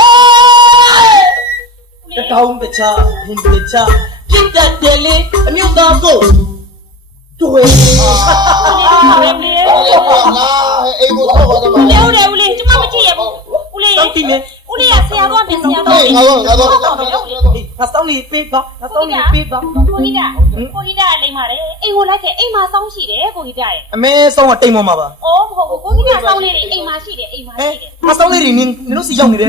တောင်းတချဟင်းတချပြစ်တတ်တယ်လေအမျိုးသားကိုတွေ့ ဦးလေး အိမ်ကိုတော့ဘာလို့မလဲ ဦးလေးကျမမကြည့်ရဘူးဦးလေး တောင်းတိမယ် ဦးလေးကဆရာတော်ပြင်ဆရာတော် ငါတော့ ငါဆောင်နေပေးပါငါဆောင်နေပေးပါ ကိုကြီးတာလိမ့်ပါတယ်အိမ်ကိုလိုက်ခဲ့အိမ်မှာစောင်းရှိတယ်ကိုကြီးတာရဲ့ အမေဆောင်ကတိတ်မောမှာပါ အော်မဟုတ်ဘူးကိုကြီးတာစောင်းလေးတွေအိမ်မှာရှိတယ်အိမ်မှာရှိတယ် ငါဆောင်လေးနင်းတို့စီရောက်နေတယ်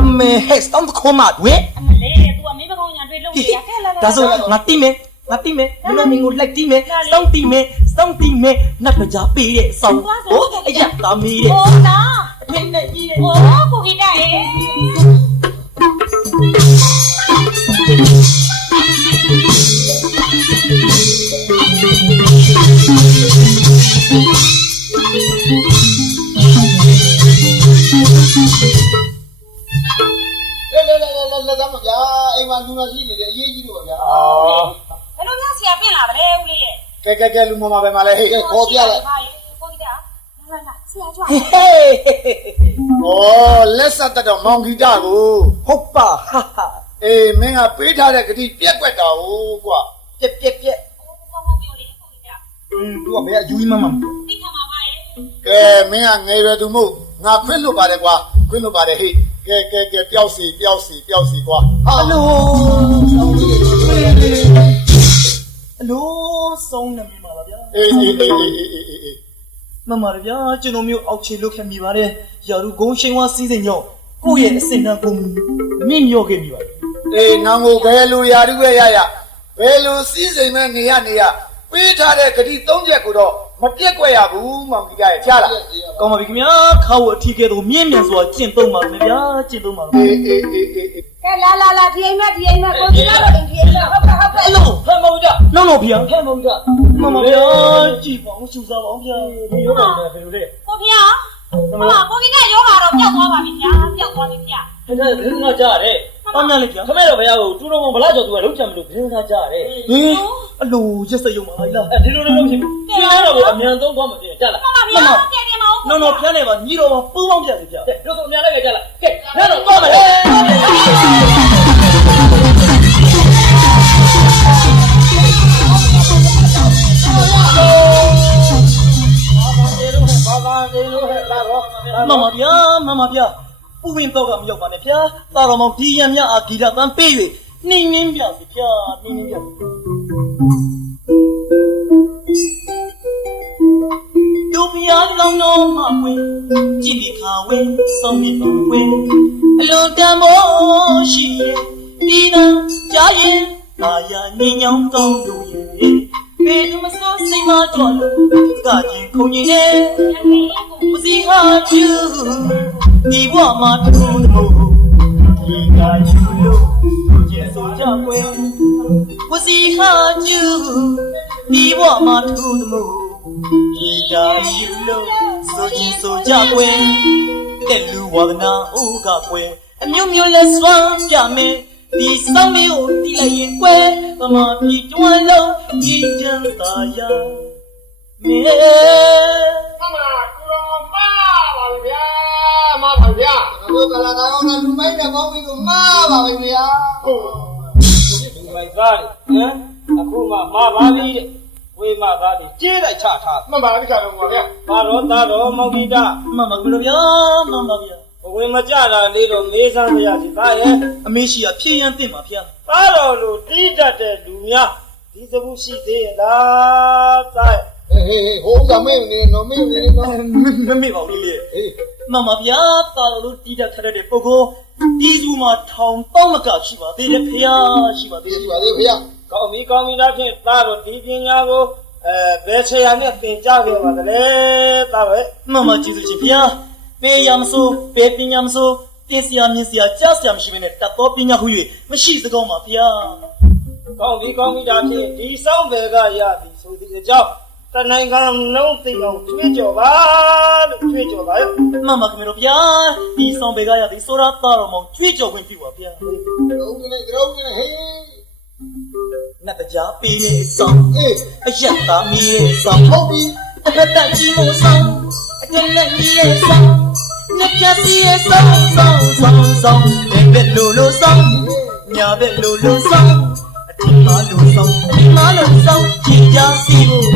အမေဟဲ့ဆောင်ခေါ်မှာတွေ့ အမလေး तू ကမင်းမကောင်းညာတွေ့လို့ရခဲ့လာ ဒါဆိုငါတိမယ်မင်းတို့မင်းကိုလိုက်တိမယ်စောင်းတိမယ်နတ်ပကြပေးတဲ့စောင်းဟိုအရက်သားမီးတဲ့ ဟောတာ အထင်နဲ့ကြီးတဲ့ ဟောကိုကြီးတာရဲ့ လက်သားမဗျာအိမ်မှာလူမရှိနေတယ်အရေးကြီးလို့ပါဗျာ ဘယ်လိုများဆရာပြင်လာပါလဲဦးလေးရဲ့ ကဲလူမမပဲမလဲဟေးခေါ်ပြလိုက် ပါရဲ့ကိုကြီးတာလာဆရာကြွား ဟေး ဩလက်ဆက်တတော့မောင်ဂီတကို ဟုတ်ပါဟာဟာ အေးမင်းကပေးထားတဲ့ဂတိပြက်ကွက်တာဟုတ်ကွာ ပြက် ကောင်းကောင်းပြောလေးကိုကြီးတာ သူကဘယ်အယူကြီးမှမ သိခါမှာပါရဲ့ ကဲမင်းကငယ်ရွယ်သူမို့ငါခွင့်လွတ်ပါတယ်ကွာခွင့်လွတ်ပါတယ်ဟေးကဲပျောက်စီကွာ အလိုဆုံးနေမိပါလားဗျာ အေး မမရဗျာကျွန်တော်မျိုးအောက်ခြေလုတ်ခဲ့မိပါတယ်ယာရုဂုံရှိန်ဝါစီးစိမ်ကြောင့်ကိုယ့်ရဲ့အစင်တန်းကိုမြင့်မြော့ခဲ့မိပါတယ် အေးနောင်ကိုဘယ်လိုရာထူးပဲရဘယ်လိုစီးစိမ်မဲ့နေရပေးထားတဲ့ဂတိ၃ချက်ကိုတော့မပြက်ကွက်ရဘူးမောင်ကြီးရဲ့ကြားလား ကောင်းပါပြီခင်ဗျာခါဝအထီးကဲတော့မြင့်မြန်စွာကျင့်သုံးပါမယ်ဗျာကျင့်သုံးပါမယ် အေး ကဲလာဒီအိမ်မကိုကြီးကတော့ဒီအိမ်မဟုတ်ကဲ့ အဲ့လို ဖမ်းမုံကြ လုံးလို့ဗျာ ဖမ်းမုံကြ မမဗျာကြည့်ပါဦးရှူစားပါဦးဗျာ ဒီရောတယ်ဘယ်လိုလဲ ကိုဖေဟာကိုကြီးကယောဂါတော့ပျောက်သွားပါပြီဗျာပျောက်သွားပြီဗျာ အဲ့ဒါဘယ်ငါကြားရတယ် ပေါင်းများလေဗျာ ခမဲတော်ဘုရားကိုတူတော်မဗလာကြော်သူကလုံးချင်မလို့ဘယ်ငါကြားရတယ် ဟင်းအလိုရက်စက်ရုံပါလား အဲ့ဒီလိုလုံးဖြစ်ပြီဒီလိုတော့အမြန်သုံးသွားမှာပြင်ကြားလား မှန်ပါဗျာကဲတယ်မအောင် နော်ဖျားနေပါညီတော်ပါပူးပေါင်းပြစီဗျာ ကဲတို့ဆိုအမြန်လိုက်ကကြားလားကဲနောက်တော့သွားမယ်ဟဲ့ မမဗျာပူဝင်တော့ကမရောက်ပါနဲ့ဗျာသာတော်မောင်ဒီရံမြအာဂီရတန်ပေး၍နှင်းနှင်းပြစီဗျာနှင်းနှင်းပြဒုဖျားလောင်းတော်မှာဝင်ကြည်ဒီခါဝင်ဆုံးမြတ်ဝင်အလုံးတမောရှိရဲ့ဒီနာကြားရင်မာယာညင်ညောင်းကောင်းလို့ရဲ့ဘယ်သူမစိုးစိတ်မကြော်လို့ကကြင်ခုန်ရင်နဲ့မစီဟာကျူဒီဘဝမှာတူလို့ဒီကယူလို့ကျေဆိုကြွယ်မစီဟာကျူဒီဘဝမှာတူလို့ဒီကယူလို့ဆိုကြကြွယ်တဲ့လူဝါဒနာဥကကွယ်အမျိုးမျိုးလက်စွမ်းပြမယ်ဒီဆောင်လေးကိုတီးလိုက်ရင်ကွယ်ဗမာပြည်တွန်းလုံးဒီကျန်သာရမေ အမကူတော်မပါဗျာမပါဗျာ တို့ကလာတာကောင်းတဲ့လူမိုင်းနဲ့ပေါင်းပြီးတော့မှားပါပဲဗျာ ဟုတ် ဒီမိုက်သားဟမ်အခုမှမှာပါပြီတဲ့ဝေးမသားဒီကျေးလိုက်ချထား မှန်ပါလိခါတော်ပါဗျာ ပါတော့သားတော်မောင်ဂီတာ မမကူလို့ဗျာမမဗျာ ဝင်မကြတာလေးတော့မေးစမ်းမရစီသားရဲ့ အမေရှိရဖြည့်ရန်တင်ပါဗျာ သားတော်လိုတီးတတ်တဲ့လူများဒီစဘူးရှိသေးရဲ့လားသား ဟေးဟိုကမင်းနေနော်မင်းနေနော် မမေ့ပါဘူးလေ ဟေး မမဗျာတာလို့တီးတတ်ခက်တဲ့ပုဂ္ဂိုလ်ဒီစုမှာထောင်တော့မကရှိပါသေးတယ်ဖေဟာရှိပါသေးတယ် ရှိပါသေးဗျာ ကောင်းပြီလားဖြင့်သားတော်ဒီပညာကို ဘယ်ဆရာနဲ့သင်ကြားခဲ့ပါသလဲသားပဲ မှန်မှကျေးဇူးရှင်ဗျာပေရမစိုးပေပညာမစိုးတင်စရာမြင်စရာကြားစရာမရှိဘဲနဲ့တတ်သောပညာဟု၍မရှိစကောင်းပါဗျာ ကောင်းပြီဒါဖြင့်ဒီဆောင်ဘယ်ကရသည်ဆိုသည်အကြောင်းတနိုင်ငံလုံးသိအောင်ကြွေးကြော်ပါလို့ကြွေးကြော်ပါရဲ့ မှန်ပါခင်ဗျာဗျာဒီဆောင်ပေကရသည်ဆိုတာသားတော်မောင်ကြွေးကြော်ခွင့်ပြုပါဗျာ ရုံးနေဟေး နတ်တရားပေးတဲ့ဆောင် အေး အယက်သားမီးရဲ့ဆောင် ဟုတ်ပြီ အဖက်တက်ကြီးမို့ဆောင်အတလက်ကြီးရဲ့ဆောင်နှစ်ပြစီရဲ့ဆောင်ဘယ်လိုလိုဆောင်ညာဘက်လိုလိုဆောင်အထင်မှာလိုဆောင်ဒီမှာလိုဆောင်ကြည်ကြစီဖို့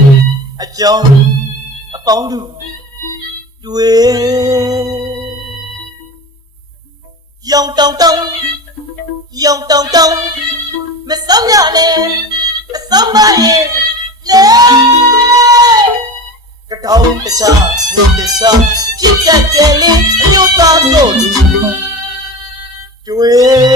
အကြောင်းအပေါင်းတို့တွေ့ရောင်တောင်တောင်မဆောင်ရနဲ့အဆောင်မရဲ့လေကတောင်းတခြားနေတခြားဖြစ်တတ်တယ်လေအမျိုးသားတို့တွေ့